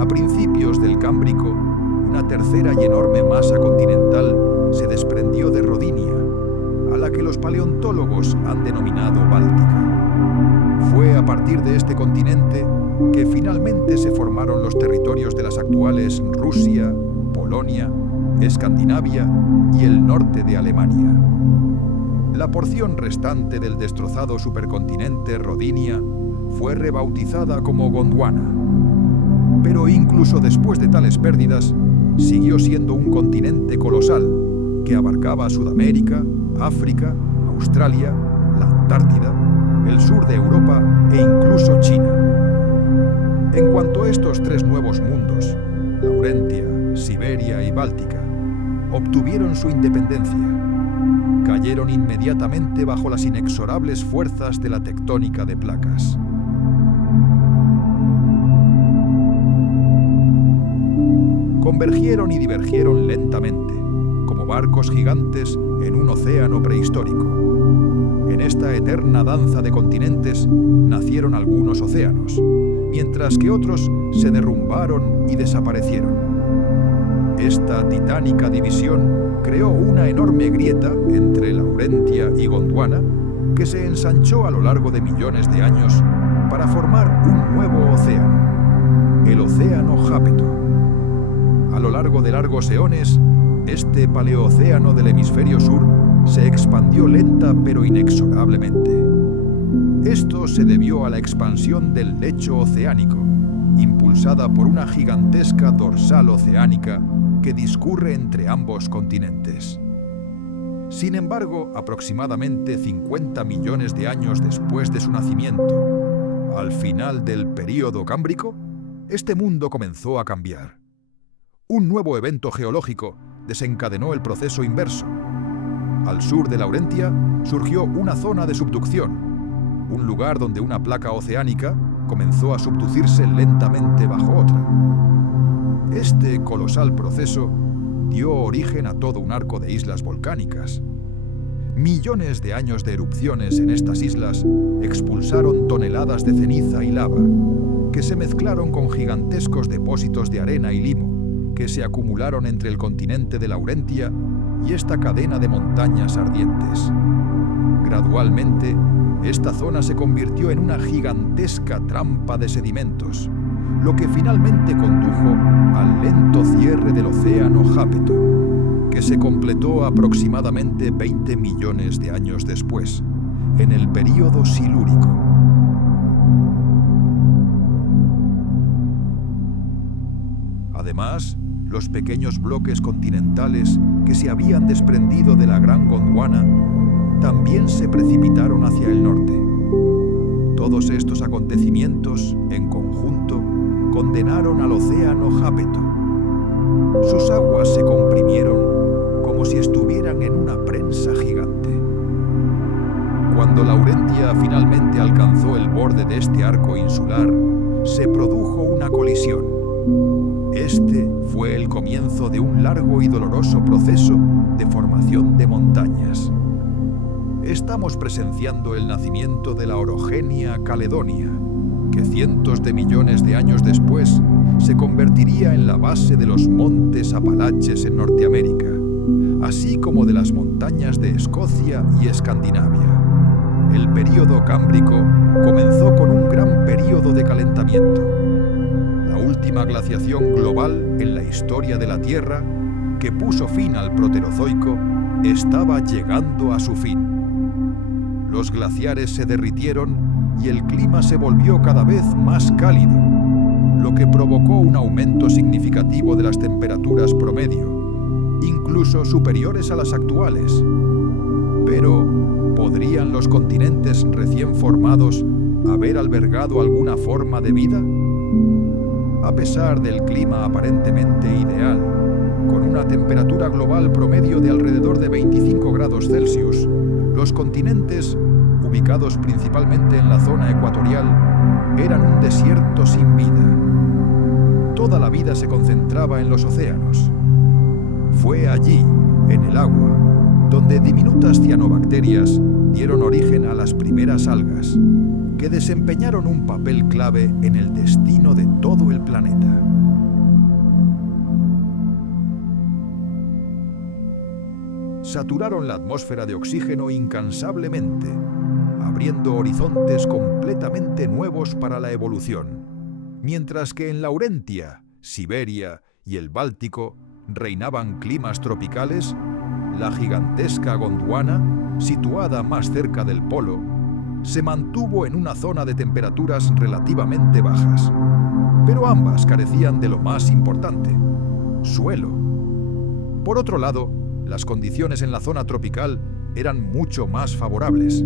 A principios del Cámbrico, una tercera y enorme masa continental se desprendió de Rodinia, a la que los paleontólogos han denominado Báltica. Fue a partir de este continente que finalmente se formaron los territorios de las actuales Rusia, Polonia, Escandinavia y el norte de Alemania. La porción restante del destrozado supercontinente Rodinia fue rebautizada como Gondwana. Pero incluso después de tales pérdidas, siguió siendo un continente colosal que abarcaba Sudamérica, África, Australia, la Antártida, el sur de Europa e incluso China. En cuanto a estos 3 nuevos mundos, Laurentia, Siberia y Báltica, obtuvieron su independencia, cayeron inmediatamente bajo las inexorables fuerzas de la tectónica de placas. Convergieron y divergieron lentamente, como barcos gigantes en un océano prehistórico. En esta eterna danza de continentes nacieron algunos océanos, mientras que otros se derrumbaron y desaparecieron. Esta titánica división creó una enorme grieta entre Laurentia y Gondwana que se ensanchó a lo largo de millones de años para formar un nuevo océano, el Océano Jápeto. A lo largo de largos eones, este paleoocéano del hemisferio sur se expandió lenta pero inexorablemente. Esto se debió a la expansión del lecho oceánico, impulsada por una gigantesca dorsal oceánica que discurre entre ambos continentes. Sin embargo, aproximadamente 50 millones de años después de su nacimiento, al final del período cámbrico, este mundo comenzó a cambiar. Un nuevo evento geológico desencadenó el proceso inverso. Al sur de Laurentia surgió una zona de subducción, un lugar donde una placa oceánica comenzó a subducirse lentamente bajo otra. Este colosal proceso dio origen a todo un arco de islas volcánicas. Millones de años de erupciones en estas islas expulsaron toneladas de ceniza y lava, que se mezclaron con gigantescos depósitos de arena y limo, que se acumularon entre el continente de Laurentia y esta cadena de montañas ardientes. Gradualmente, esta zona se convirtió en una gigantesca trampa de sedimentos, lo que finalmente condujo al lento cierre del Océano Jápeto, que se completó aproximadamente 20 millones de años después, en el período silúrico. Además, los pequeños bloques continentales que se habían desprendido de la Gran Gondwana también se precipitaron hacia el norte, Todos estos acontecimientos, en conjunto, condenaron al océano Jápeto. Sus aguas se comprimieron como si estuvieran en una prensa gigante. Cuando Laurentia finalmente alcanzó el borde de este arco insular, se produjo una colisión. Este fue el comienzo de un largo y doloroso proceso de formación de montañas. Estamos presenciando el nacimiento de la orogenia Caledonia, que cientos de millones de años después se convertiría en la base de los montes Apalaches en Norteamérica, así como de las montañas de Escocia y Escandinavia. El período cámbrico comenzó con un gran período de calentamiento. La última glaciación global en la historia de la Tierra, que puso fin al Proterozoico, estaba llegando a su fin. Los glaciares se derritieron y el clima se volvió cada vez más cálido, lo que provocó un aumento significativo de las temperaturas promedio, incluso superiores a las actuales. Pero, ¿podrían los continentes recién formados haber albergado alguna forma de vida? A pesar del clima aparentemente ideal, con una temperatura global promedio de alrededor de 25 grados Celsius, los continentes, ubicados principalmente en la zona ecuatorial, eran un desierto sin vida. Toda la vida se concentraba en los océanos. Fue allí, en el agua, donde diminutas cianobacterias dieron origen a las primeras algas, que desempeñaron un papel clave en el destino de todo el planeta. Saturaron la atmósfera de oxígeno incansablemente, abriendo horizontes completamente nuevos para la evolución, mientras que en Laurentia, Siberia y el Báltico reinaban climas tropicales. La gigantesca Gondwana, situada más cerca del polo, se mantuvo en una zona de temperaturas relativamente bajas, pero ambas carecían de lo más importante: suelo. Por otro lado, las condiciones en la zona tropical eran mucho más favorables.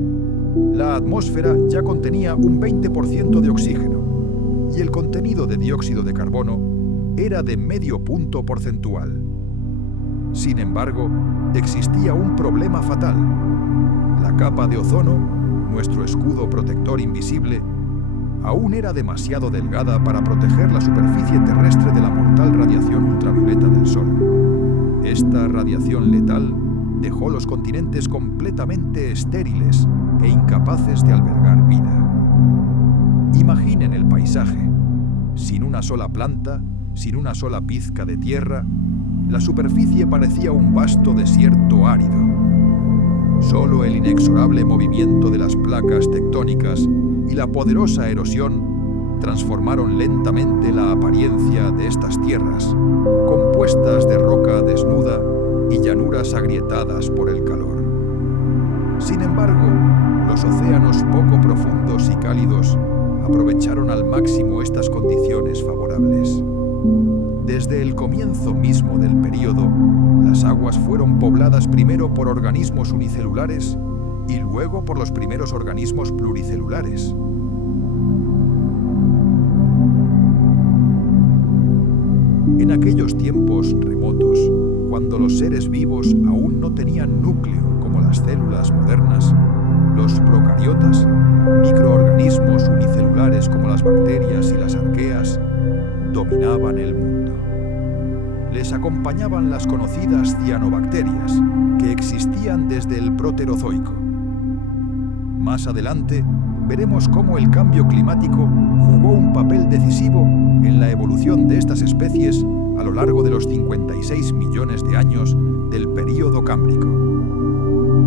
La atmósfera ya contenía un 20% de oxígeno y el contenido de dióxido de carbono era de medio punto porcentual. Sin embargo, existía un problema fatal. La capa de ozono, nuestro escudo protector invisible, aún era demasiado delgada para proteger la superficie terrestre de la mortal radiación ultravioleta del Sol. Esta radiación letal dejó los continentes completamente estériles e incapaces de albergar vida. Imaginen el paisaje. Sin una sola planta, sin una sola pizca de tierra, la superficie parecía un vasto desierto árido. Solo el inexorable movimiento de las placas tectónicas y la poderosa erosión transformaron lentamente la apariencia de estas tierras, compuestas de roca desnuda y llanuras agrietadas por el calor. Sin embargo, los océanos poco profundos y cálidos aprovecharon al máximo estas condiciones favorables. Desde el comienzo mismo del período, las aguas fueron pobladas primero por organismos unicelulares y luego por los primeros organismos pluricelulares. En aquellos tiempos remotos, cuando los seres vivos aún no tenían núcleo como las células modernas, los procariotas, microorganismos unicelulares como las bacterias y las arqueas, dominaban el mundo. Les acompañaban las conocidas cianobacterias, que existían desde el Proterozoico. Más adelante, veremos cómo el cambio climático jugó un papel decisivo en la evolución de estas especies a lo largo de los 56 millones de años del período cámbrico.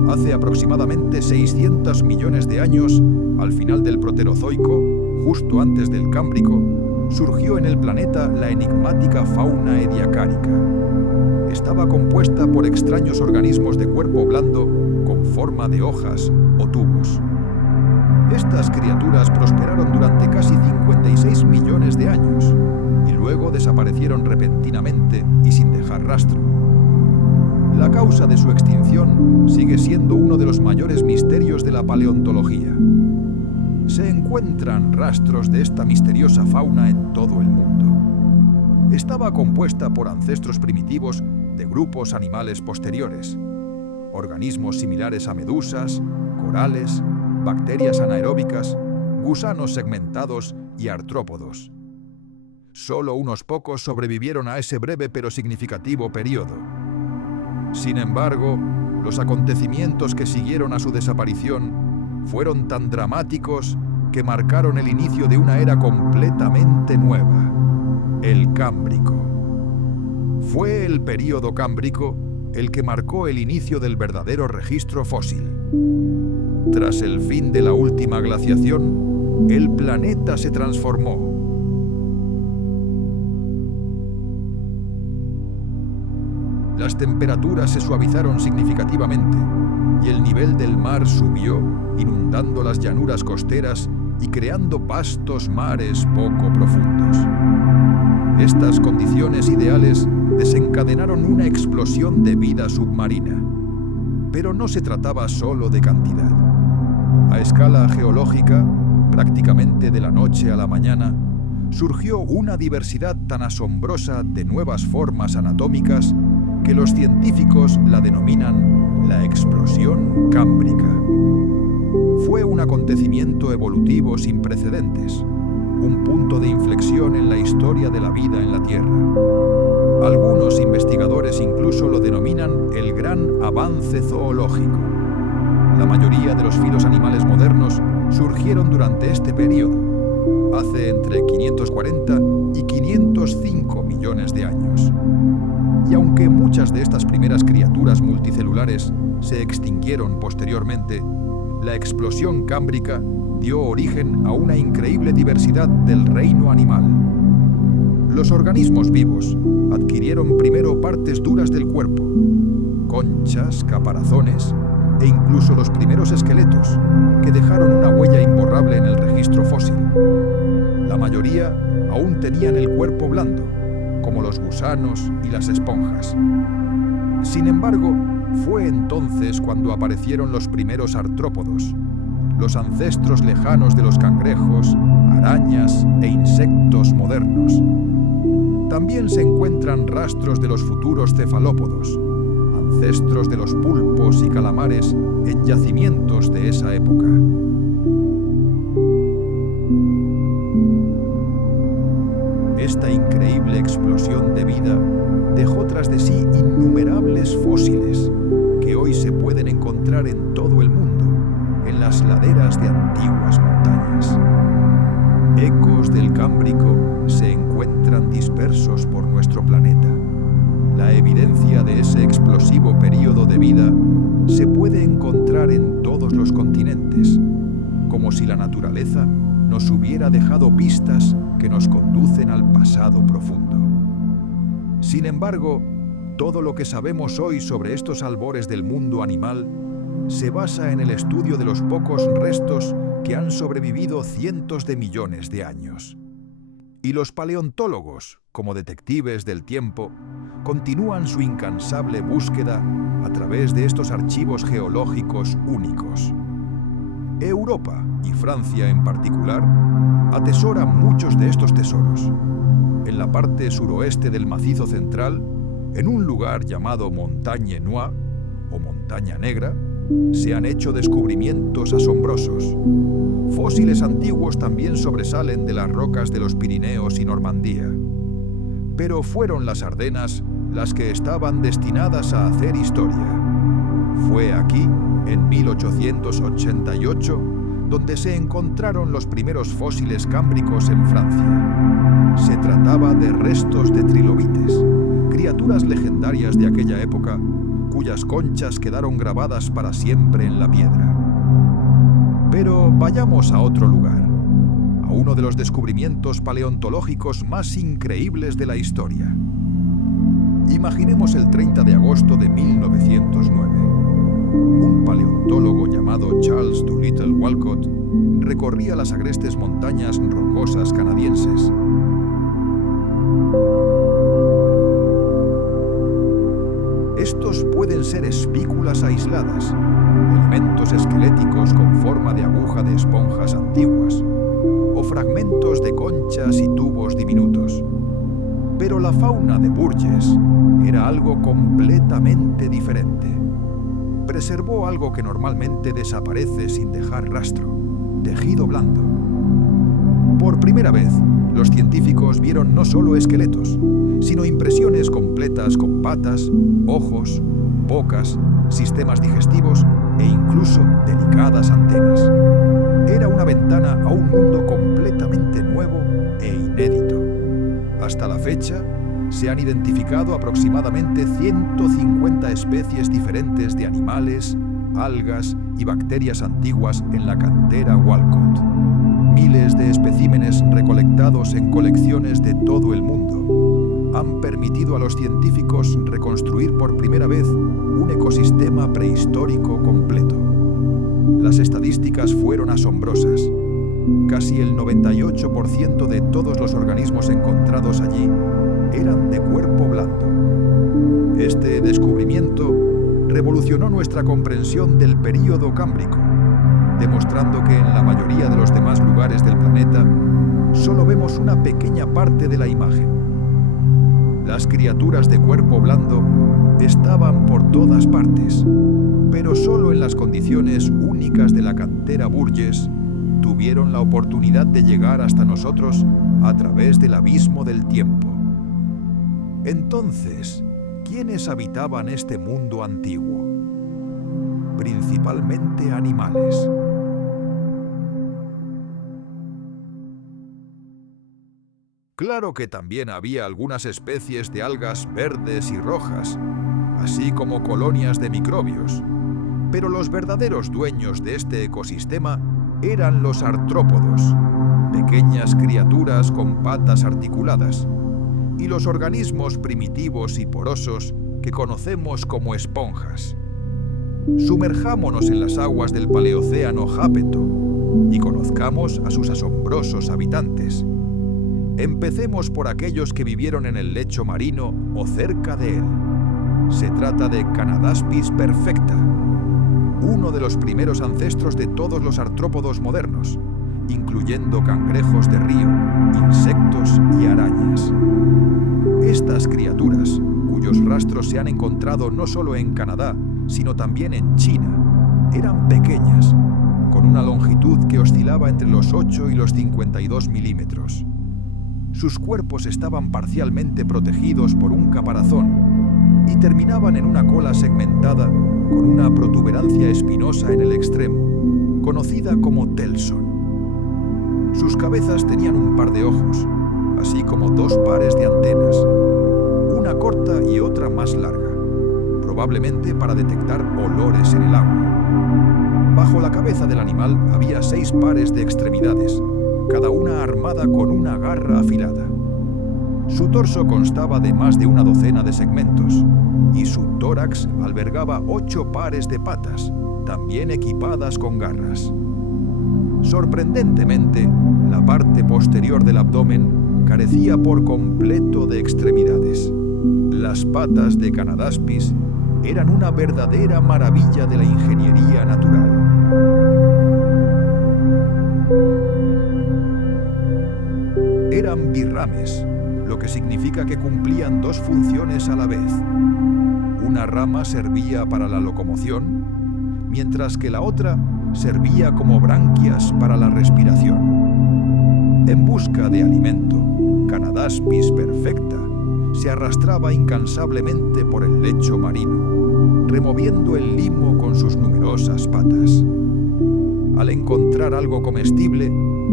Hace aproximadamente 600 millones de años, al final del Proterozoico, justo antes del Cámbrico, surgió en el planeta la enigmática fauna ediacárica. Estaba compuesta por extraños organismos de cuerpo blando con forma de hojas o tubos. Estas criaturas prosperaron durante casi 56 millones de años y luego desaparecieron repentinamente y sin dejar rastro. La causa de su extinción sigue siendo uno de los mayores misterios de la paleontología. Se encuentran rastros de esta misteriosa fauna en todo el mundo. Estaba compuesta por ancestros primitivos de grupos animales posteriores, organismos similares a medusas, corales, bacterias anaeróbicas, gusanos segmentados y artrópodos. Solo unos pocos sobrevivieron a ese breve pero significativo periodo. Sin embargo, los acontecimientos que siguieron a su desaparición fueron tan dramáticos que marcaron el inicio de una era completamente nueva, el Cámbrico. Fue el período Cámbrico el que marcó el inicio del verdadero registro fósil. Tras el fin de la última glaciación, el planeta se transformó. Las temperaturas se suavizaron significativamente y el nivel del mar subió, inundando las llanuras costeras y creando vastos mares poco profundos. Estas condiciones ideales desencadenaron una explosión de vida submarina. Pero no se trataba solo de cantidad. A escala geológica, prácticamente de la noche a la mañana, surgió una diversidad tan asombrosa de nuevas formas anatómicas que los científicos la denominan la explosión cámbrica. Fue un acontecimiento evolutivo sin precedentes, un punto de inflexión en la historia de la vida en la Tierra. Algunos investigadores incluso lo denominan el gran avance zoológico. La mayoría de los filos animales modernos surgieron durante este periodo, hace entre 540 y 505 millones de años. Y aunque muchas de estas primeras criaturas multicelulares se extinguieron posteriormente, la explosión cámbrica dio origen a una increíble diversidad del reino animal. Los organismos vivos adquirieron primero partes duras del cuerpo, conchas, caparazones e incluso los primeros esqueletos, que dejaron una huella imborrable en el registro fósil. La mayoría aún tenían el cuerpo blando, como los gusanos y las esponjas. Sin embargo, fue entonces cuando aparecieron los primeros artrópodos, los ancestros lejanos de los cangrejos, arañas e insectos modernos. También se encuentran rastros de los futuros cefalópodos, ancestros de los pulpos y calamares en yacimientos de esa época. Esta increíble explosión de vida dejó tras de sí innumerables fósiles que hoy se pueden encontrar en todo el mundo, en las laderas de antiguas montañas. Ecos del Cámbrico se encuentran dispersos por nuestro planeta. La evidencia de ese explosivo período de vida se puede encontrar en todos los continentes, como si la naturaleza nos hubiera dejado pistas que nos conducen al pasado profundo. Sin embargo, todo lo que sabemos hoy sobre estos albores del mundo animal se basa en el estudio de los pocos restos que han sobrevivido cientos de millones de años. Y los paleontólogos, como detectives del tiempo, continúan su incansable búsqueda a través de estos archivos geológicos únicos. Europa, y Francia en particular, atesora muchos de estos tesoros. En la parte suroeste del Macizo Central, en un lugar llamado Montagne Noire, o Montaña Negra, se han hecho descubrimientos asombrosos. Fósiles antiguos también sobresalen de las rocas de los Pirineos y Normandía. Pero fueron las Ardenas las que estaban destinadas a hacer historia. Fue aquí, en 1888, donde se encontraron los primeros fósiles cámbricos en Francia. Se trataba de restos de trilobites, criaturas legendarias de aquella época, cuyas conchas quedaron grabadas para siempre en la piedra. Pero vayamos a otro lugar, a uno de los descubrimientos paleontológicos más increíbles de la historia. Imaginemos el 30 de agosto de 1909. Un paleontólogo llamado Charles Doolittle Walcott recorría las agrestes montañas rocosas canadienses. Estos pueden ser espículas aisladas, elementos esqueléticos con forma de aguja de esponjas antiguas, o fragmentos de conchas y tubos diminutos. Pero la fauna de Burgess era algo completamente diferente. Preservó algo que normalmente desaparece sin dejar rastro: tejido blando. Por primera vez, los científicos vieron no solo esqueletos, sino impresiones completas con patas, ojos, bocas, sistemas digestivos e incluso delicadas antenas. Era una ventana a un mundo completamente nuevo e inédito. Hasta la fecha, se han identificado aproximadamente 150 especies diferentes de animales, algas y bacterias antiguas en la cantera Walcott. Miles de especímenes recolectados en colecciones de todo el mundo han permitido a los científicos reconstruir por primera vez un ecosistema prehistórico completo. Las estadísticas fueron asombrosas. Casi el 98% de todos los organismos encontrados allí eran de cuerpo blando. Este descubrimiento revolucionó nuestra comprensión del período cámbrico, demostrando que en la mayoría de los demás lugares del planeta solo vemos una pequeña parte de la imagen. Las criaturas de cuerpo blando estaban por todas partes, pero solo en las condiciones únicas de la cantera Burgess tuvieron la oportunidad de llegar hasta nosotros a través del abismo del tiempo. Entonces, ¿quiénes habitaban este mundo antiguo? Principalmente animales. Claro que también había algunas especies de algas verdes y rojas, así como colonias de microbios. Pero los verdaderos dueños de este ecosistema eran los artrópodos, pequeñas criaturas con patas articuladas, y los organismos primitivos y porosos que conocemos como esponjas. Sumerjámonos en las aguas del Paleocéano Jápeto y conozcamos a sus asombrosos habitantes. Empecemos por aquellos que vivieron en el lecho marino o cerca de él. Se trata de Canadaspis perfecta, uno de los primeros ancestros de todos los artrópodos modernos, incluyendo cangrejos de río, insectos y arañas. Estas criaturas, cuyos rastros se han encontrado no solo en Canadá, sino también en China, eran pequeñas, con una longitud que oscilaba entre los 8 y los 52 milímetros. Sus cuerpos estaban parcialmente protegidos por un caparazón y terminaban en una cola segmentada con una protuberancia espinosa en el extremo, conocida como telson. Sus cabezas tenían un par de ojos, así como 2 pares de antenas, una corta y otra más larga, probablemente para detectar olores en el agua. Bajo la cabeza del animal había 6 pares de extremidades, cada una armada con una garra afilada. Su torso constaba de más de una docena de segmentos, y su tórax albergaba 8 pares de patas, también equipadas con garras. Sorprendentemente, la parte posterior del abdomen carecía por completo de extremidades. Las patas de Canadaspis eran una verdadera maravilla de la ingeniería natural. Eran birrames, lo que significa que cumplían 2 funciones a la vez. Una rama servía para la locomoción, mientras que la otra servía como branquias para la respiración. En busca de alimento, Canadaspis perfecta se arrastraba incansablemente por el lecho marino, removiendo el limo con sus numerosas patas. Al encontrar algo comestible,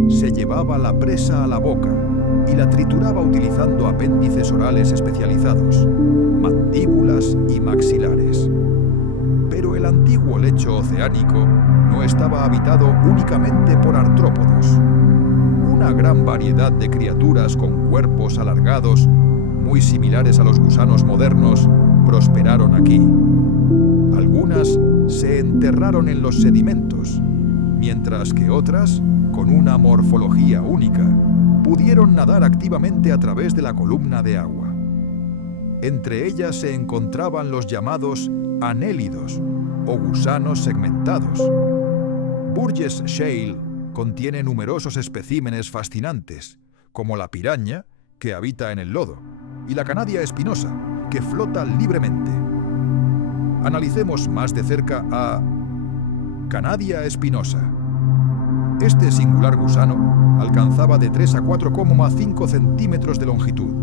se llevaba la presa a la boca y la trituraba utilizando apéndices orales especializados, mandíbulas y maxilares. Pero el antiguo lecho oceánico no estaba habitado únicamente por artrópodos. Una gran variedad de criaturas con cuerpos alargados, muy similares a los gusanos modernos, prosperaron aquí. Algunas se enterraron en los sedimentos, mientras que otras, con una morfología única, pudieron nadar activamente a través de la columna de agua. Entre ellas se encontraban los llamados anélidos o gusanos segmentados. Burgess Shale contiene numerosos especímenes fascinantes, como la piraña, que habita en el lodo, y la canadia espinosa, que flota libremente. Analicemos más de cerca a Canadia espinosa. Este singular gusano alcanzaba de 3 a 4,5 centímetros de longitud,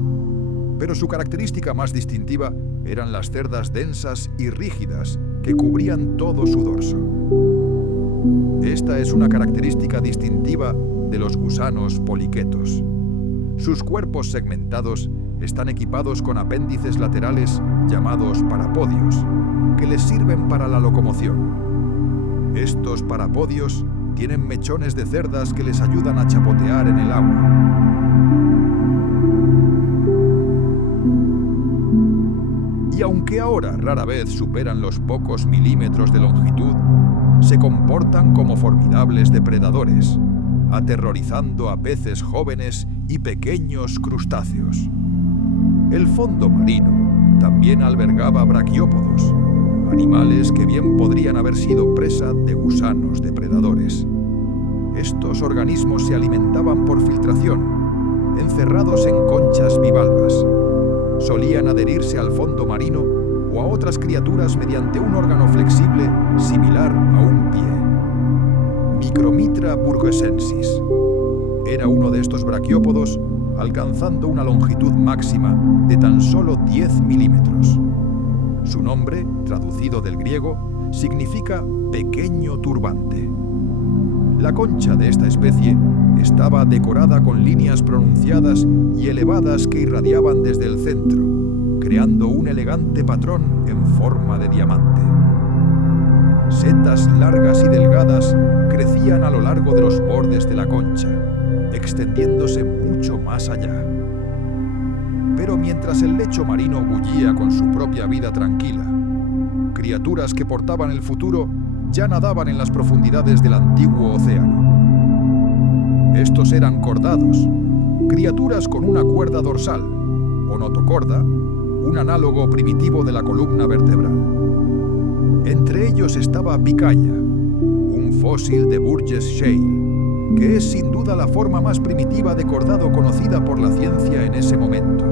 pero su característica más distintiva eran las cerdas densas y rígidas que cubrían todo su dorso. Esta es una característica distintiva de los gusanos poliquetos. Sus cuerpos segmentados están equipados con apéndices laterales llamados parapodios, que les sirven para la locomoción. Estos parapodios tienen mechones de cerdas que les ayudan a chapotear en el agua. Y aunque ahora rara vez superan los pocos milímetros de longitud, se comportan como formidables depredadores, aterrorizando a peces jóvenes y pequeños crustáceos. El fondo marino también albergaba braquiópodos, animales que bien podrían haber sido presa de gusanos depredadores. Estos organismos se alimentaban por filtración, encerrados en conchas bivalvas. Solían adherirse al fondo marino o a otras criaturas mediante un órgano flexible similar a un pie. Micromitra burgessensis era uno de estos braquiópodos, alcanzando una longitud máxima de tan solo 10 milímetros. Su nombre, traducido del griego, significa pequeño turbante. La concha de esta especie estaba decorada con líneas pronunciadas y elevadas que irradiaban desde el centro, creando un elegante patrón en forma de diamante. Setas largas y delgadas crecían a lo largo de los bordes de la concha, extendiéndose mucho más allá. Pero mientras el lecho marino bullía con su propia vida tranquila, criaturas que portaban el futuro ya nadaban en las profundidades del antiguo océano. Estos eran cordados, criaturas con una cuerda dorsal, o notocorda, un análogo primitivo de la columna vertebral. Entre ellos estaba Picaya, un fósil de Burgess Shale, que es sin duda la forma más primitiva de cordado conocida por la ciencia en ese momento.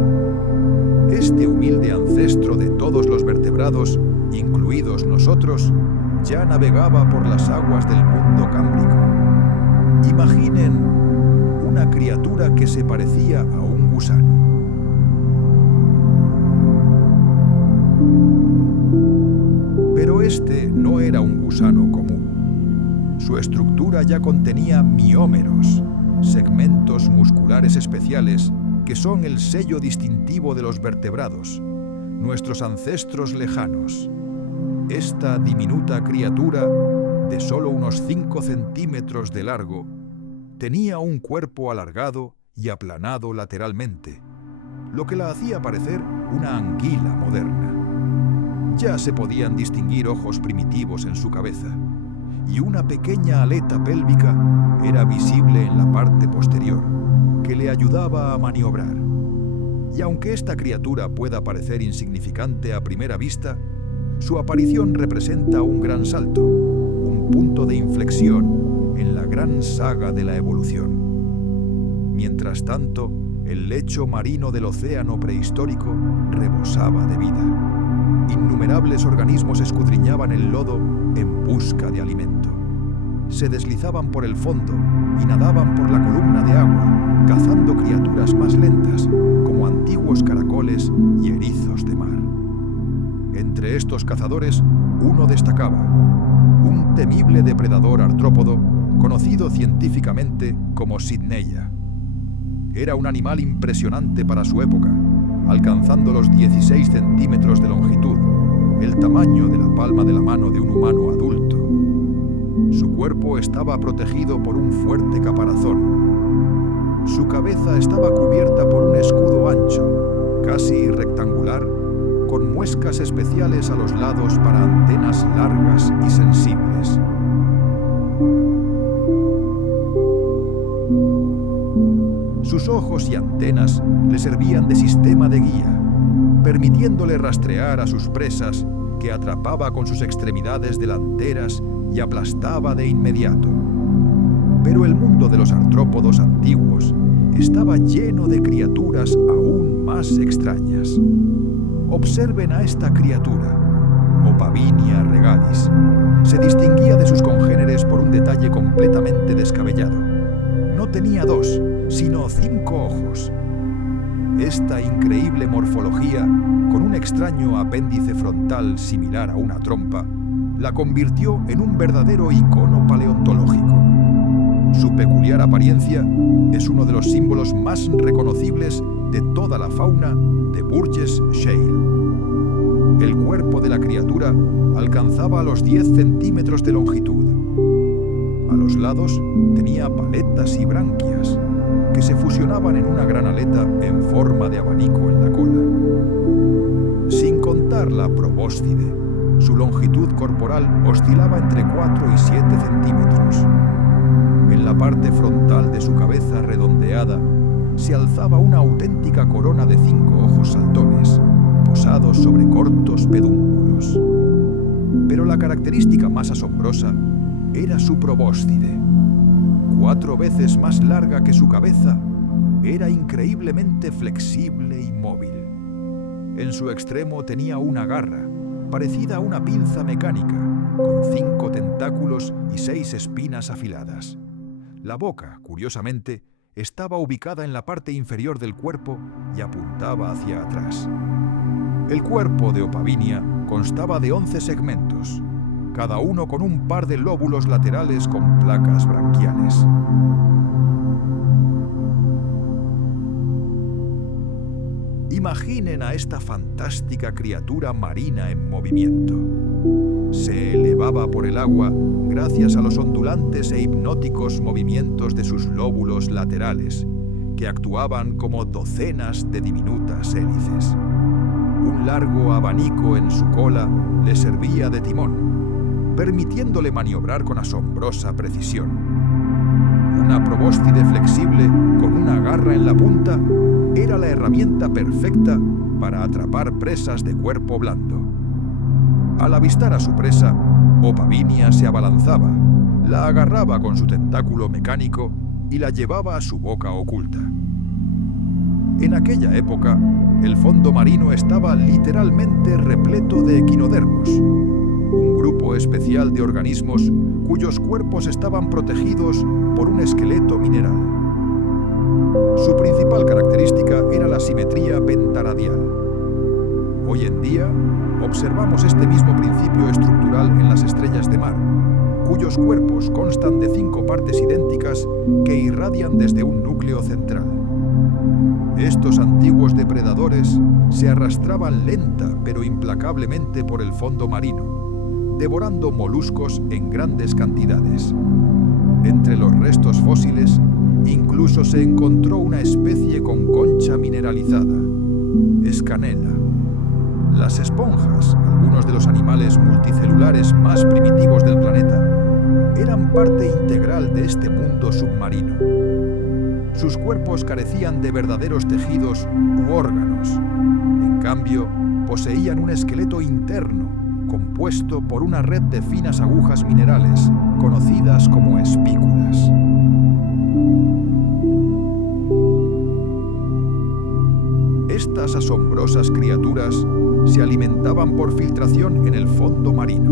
Este humilde ancestro de todos los vertebrados, incluidos nosotros, ya navegaba por las aguas del mundo cámbrico. Imaginen una criatura que se parecía a un gusano. Pero este no era un gusano común. Su estructura ya contenía miómeros, segmentos musculares especiales que son el sello distintivo de los vertebrados, nuestros ancestros lejanos. Esta diminuta criatura, de solo unos 5 centímetros de largo, tenía un cuerpo alargado y aplanado lateralmente, lo que la hacía parecer una anguila moderna. Ya se podían distinguir ojos primitivos en su cabeza, y una pequeña aleta pélvica era visible en la parte posterior, que le ayudaba a maniobrar. Y aunque esta criatura pueda parecer insignificante a primera vista, su aparición representa un gran salto, un punto de inflexión en la gran saga de la evolución. Mientras tanto, el lecho marino del océano prehistórico rebosaba de vida. Innumerables organismos escudriñaban el lodo en busca de alimento. Se deslizaban por el fondo y nadaban por la columna de agua, cazando criaturas más lentas, como antiguos caracoles y erizos de mar. Entre estos cazadores, uno destacaba, un temible depredador artrópodo conocido científicamente como Sydneya. Era un animal impresionante para su época, alcanzando los 16 centímetros de longitud, el tamaño de la palma de la mano de un humano adulto. Su cuerpo estaba protegido por un fuerte caparazón. Su cabeza estaba cubierta por un escudo ancho, casi rectangular, con muescas especiales a los lados para antenas largas y sensibles. Sus ojos y antenas le servían de sistema de guía, permitiéndole rastrear a sus presas que atrapaba con sus extremidades delanteras y aplastaba de inmediato. Pero el mundo de los artrópodos antiguos estaba lleno de criaturas aún más extrañas. Observen a esta criatura, Opavinia regalis. Se distinguía de sus congéneres por un detalle completamente descabellado. No tenía 2, sino 5 ojos. Esta increíble morfología, con un extraño apéndice frontal similar a una trompa, la convirtió en un verdadero icono paleontológico. Su peculiar apariencia es uno de los símbolos más reconocibles de toda la fauna de Burgess Shale. El cuerpo de la criatura alcanzaba los 10 centímetros de longitud. A los lados tenía paletas y branquias que se fusionaban en una gran aleta en forma de abanico en la cola. Sin contar la probóscide, su longitud corporal oscilaba entre 4 y 7 centímetros. En la parte frontal de su cabeza redondeada se alzaba una auténtica corona de 5 ojos saltones, posados sobre cortos pedúnculos. Pero la característica más asombrosa era su probóscide. 4 veces más larga que su cabeza, era increíblemente flexible y móvil. En su extremo tenía una garra, parecida a una pinza mecánica, con 5 tentáculos y 6 espinas afiladas. La boca, curiosamente, estaba ubicada en la parte inferior del cuerpo y apuntaba hacia atrás. El cuerpo de Opavinia constaba de 11 segmentos, cada uno con un par de lóbulos laterales con placas branquiales. Imaginen a esta fantástica criatura marina en movimiento. Se elevaba por el agua gracias a los ondulantes e hipnóticos movimientos de sus lóbulos laterales, que actuaban como docenas de diminutas hélices. Un largo abanico en su cola le servía de timón, permitiéndole maniobrar con asombrosa precisión. Una probóscide flexible con una garra en la punta era la herramienta perfecta para atrapar presas de cuerpo blando. Al avistar a su presa, Opavinia se abalanzaba, la agarraba con su tentáculo mecánico y la llevaba a su boca oculta. En aquella época, el fondo marino estaba literalmente repleto de equinodermos, un grupo especial de organismos cuyos cuerpos estaban protegidos por un esqueleto mineral. Su principal característica era la simetría pentaradial. Hoy en día, observamos este mismo principio estructural en las estrellas de mar, cuyos cuerpos constan de 5 partes idénticas que irradian desde un núcleo central. Estos antiguos depredadores se arrastraban lenta pero implacablemente por el fondo marino, devorando moluscos en grandes cantidades. Entre los restos fósiles, incluso se encontró una especie con concha mineralizada, Scanella. Las esponjas, algunos de los animales multicelulares más primitivos del planeta, eran parte integral de este mundo submarino. Sus cuerpos carecían de verdaderos tejidos u órganos. En cambio, poseían un esqueleto interno, compuesto por una red de finas agujas minerales, conocidas como espículas. Estas asombrosas criaturas se alimentaban por filtración en el fondo marino.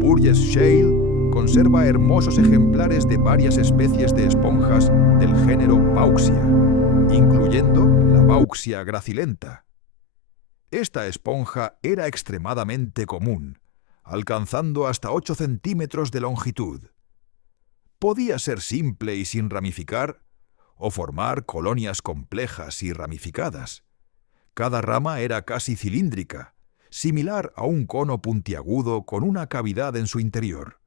Burgess Shale conserva hermosos ejemplares de varias especies de esponjas del género Bauxia, incluyendo la Bauxia gracilenta. Esta esponja era extremadamente común, alcanzando hasta 8 centímetros de longitud. Podía ser simple y sin ramificar, o formar colonias complejas y ramificadas. Cada rama era casi cilíndrica, similar a un cono puntiagudo con una cavidad en su interior.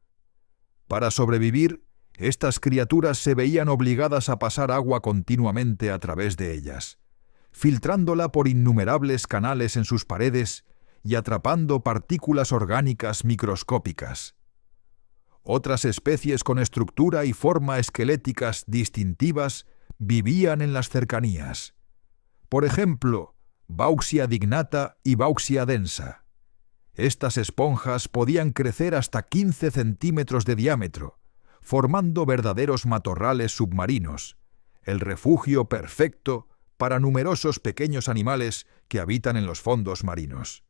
Para sobrevivir, estas criaturas se veían obligadas a pasar agua continuamente a través de ellas, filtrándola por innumerables canales en sus paredes y atrapando partículas orgánicas microscópicas. Otras especies con estructura y forma esqueléticas distintivas vivían en las cercanías. Por ejemplo, Bauksia dignata y Bauksia densa. Estas esponjas podían crecer hasta 15 centímetros de diámetro, formando verdaderos matorrales submarinos, el refugio perfecto para numerosos pequeños animales que habitan en los fondos marinos.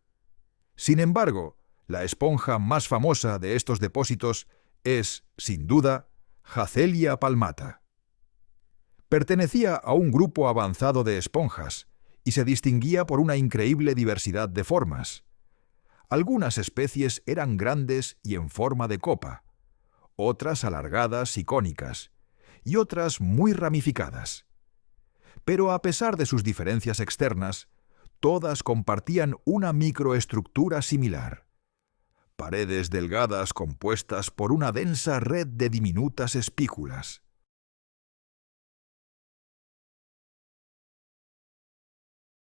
Sin embargo, la esponja más famosa de estos depósitos es, sin duda, Hazelia palmata. Pertenecía a un grupo avanzado de esponjas y se distinguía por una increíble diversidad de formas. Algunas especies eran grandes y en forma de copa, otras alargadas y cónicas, y otras muy ramificadas. Pero a pesar de sus diferencias externas, todas compartían una microestructura similar. Paredes delgadas compuestas por una densa red de diminutas espículas.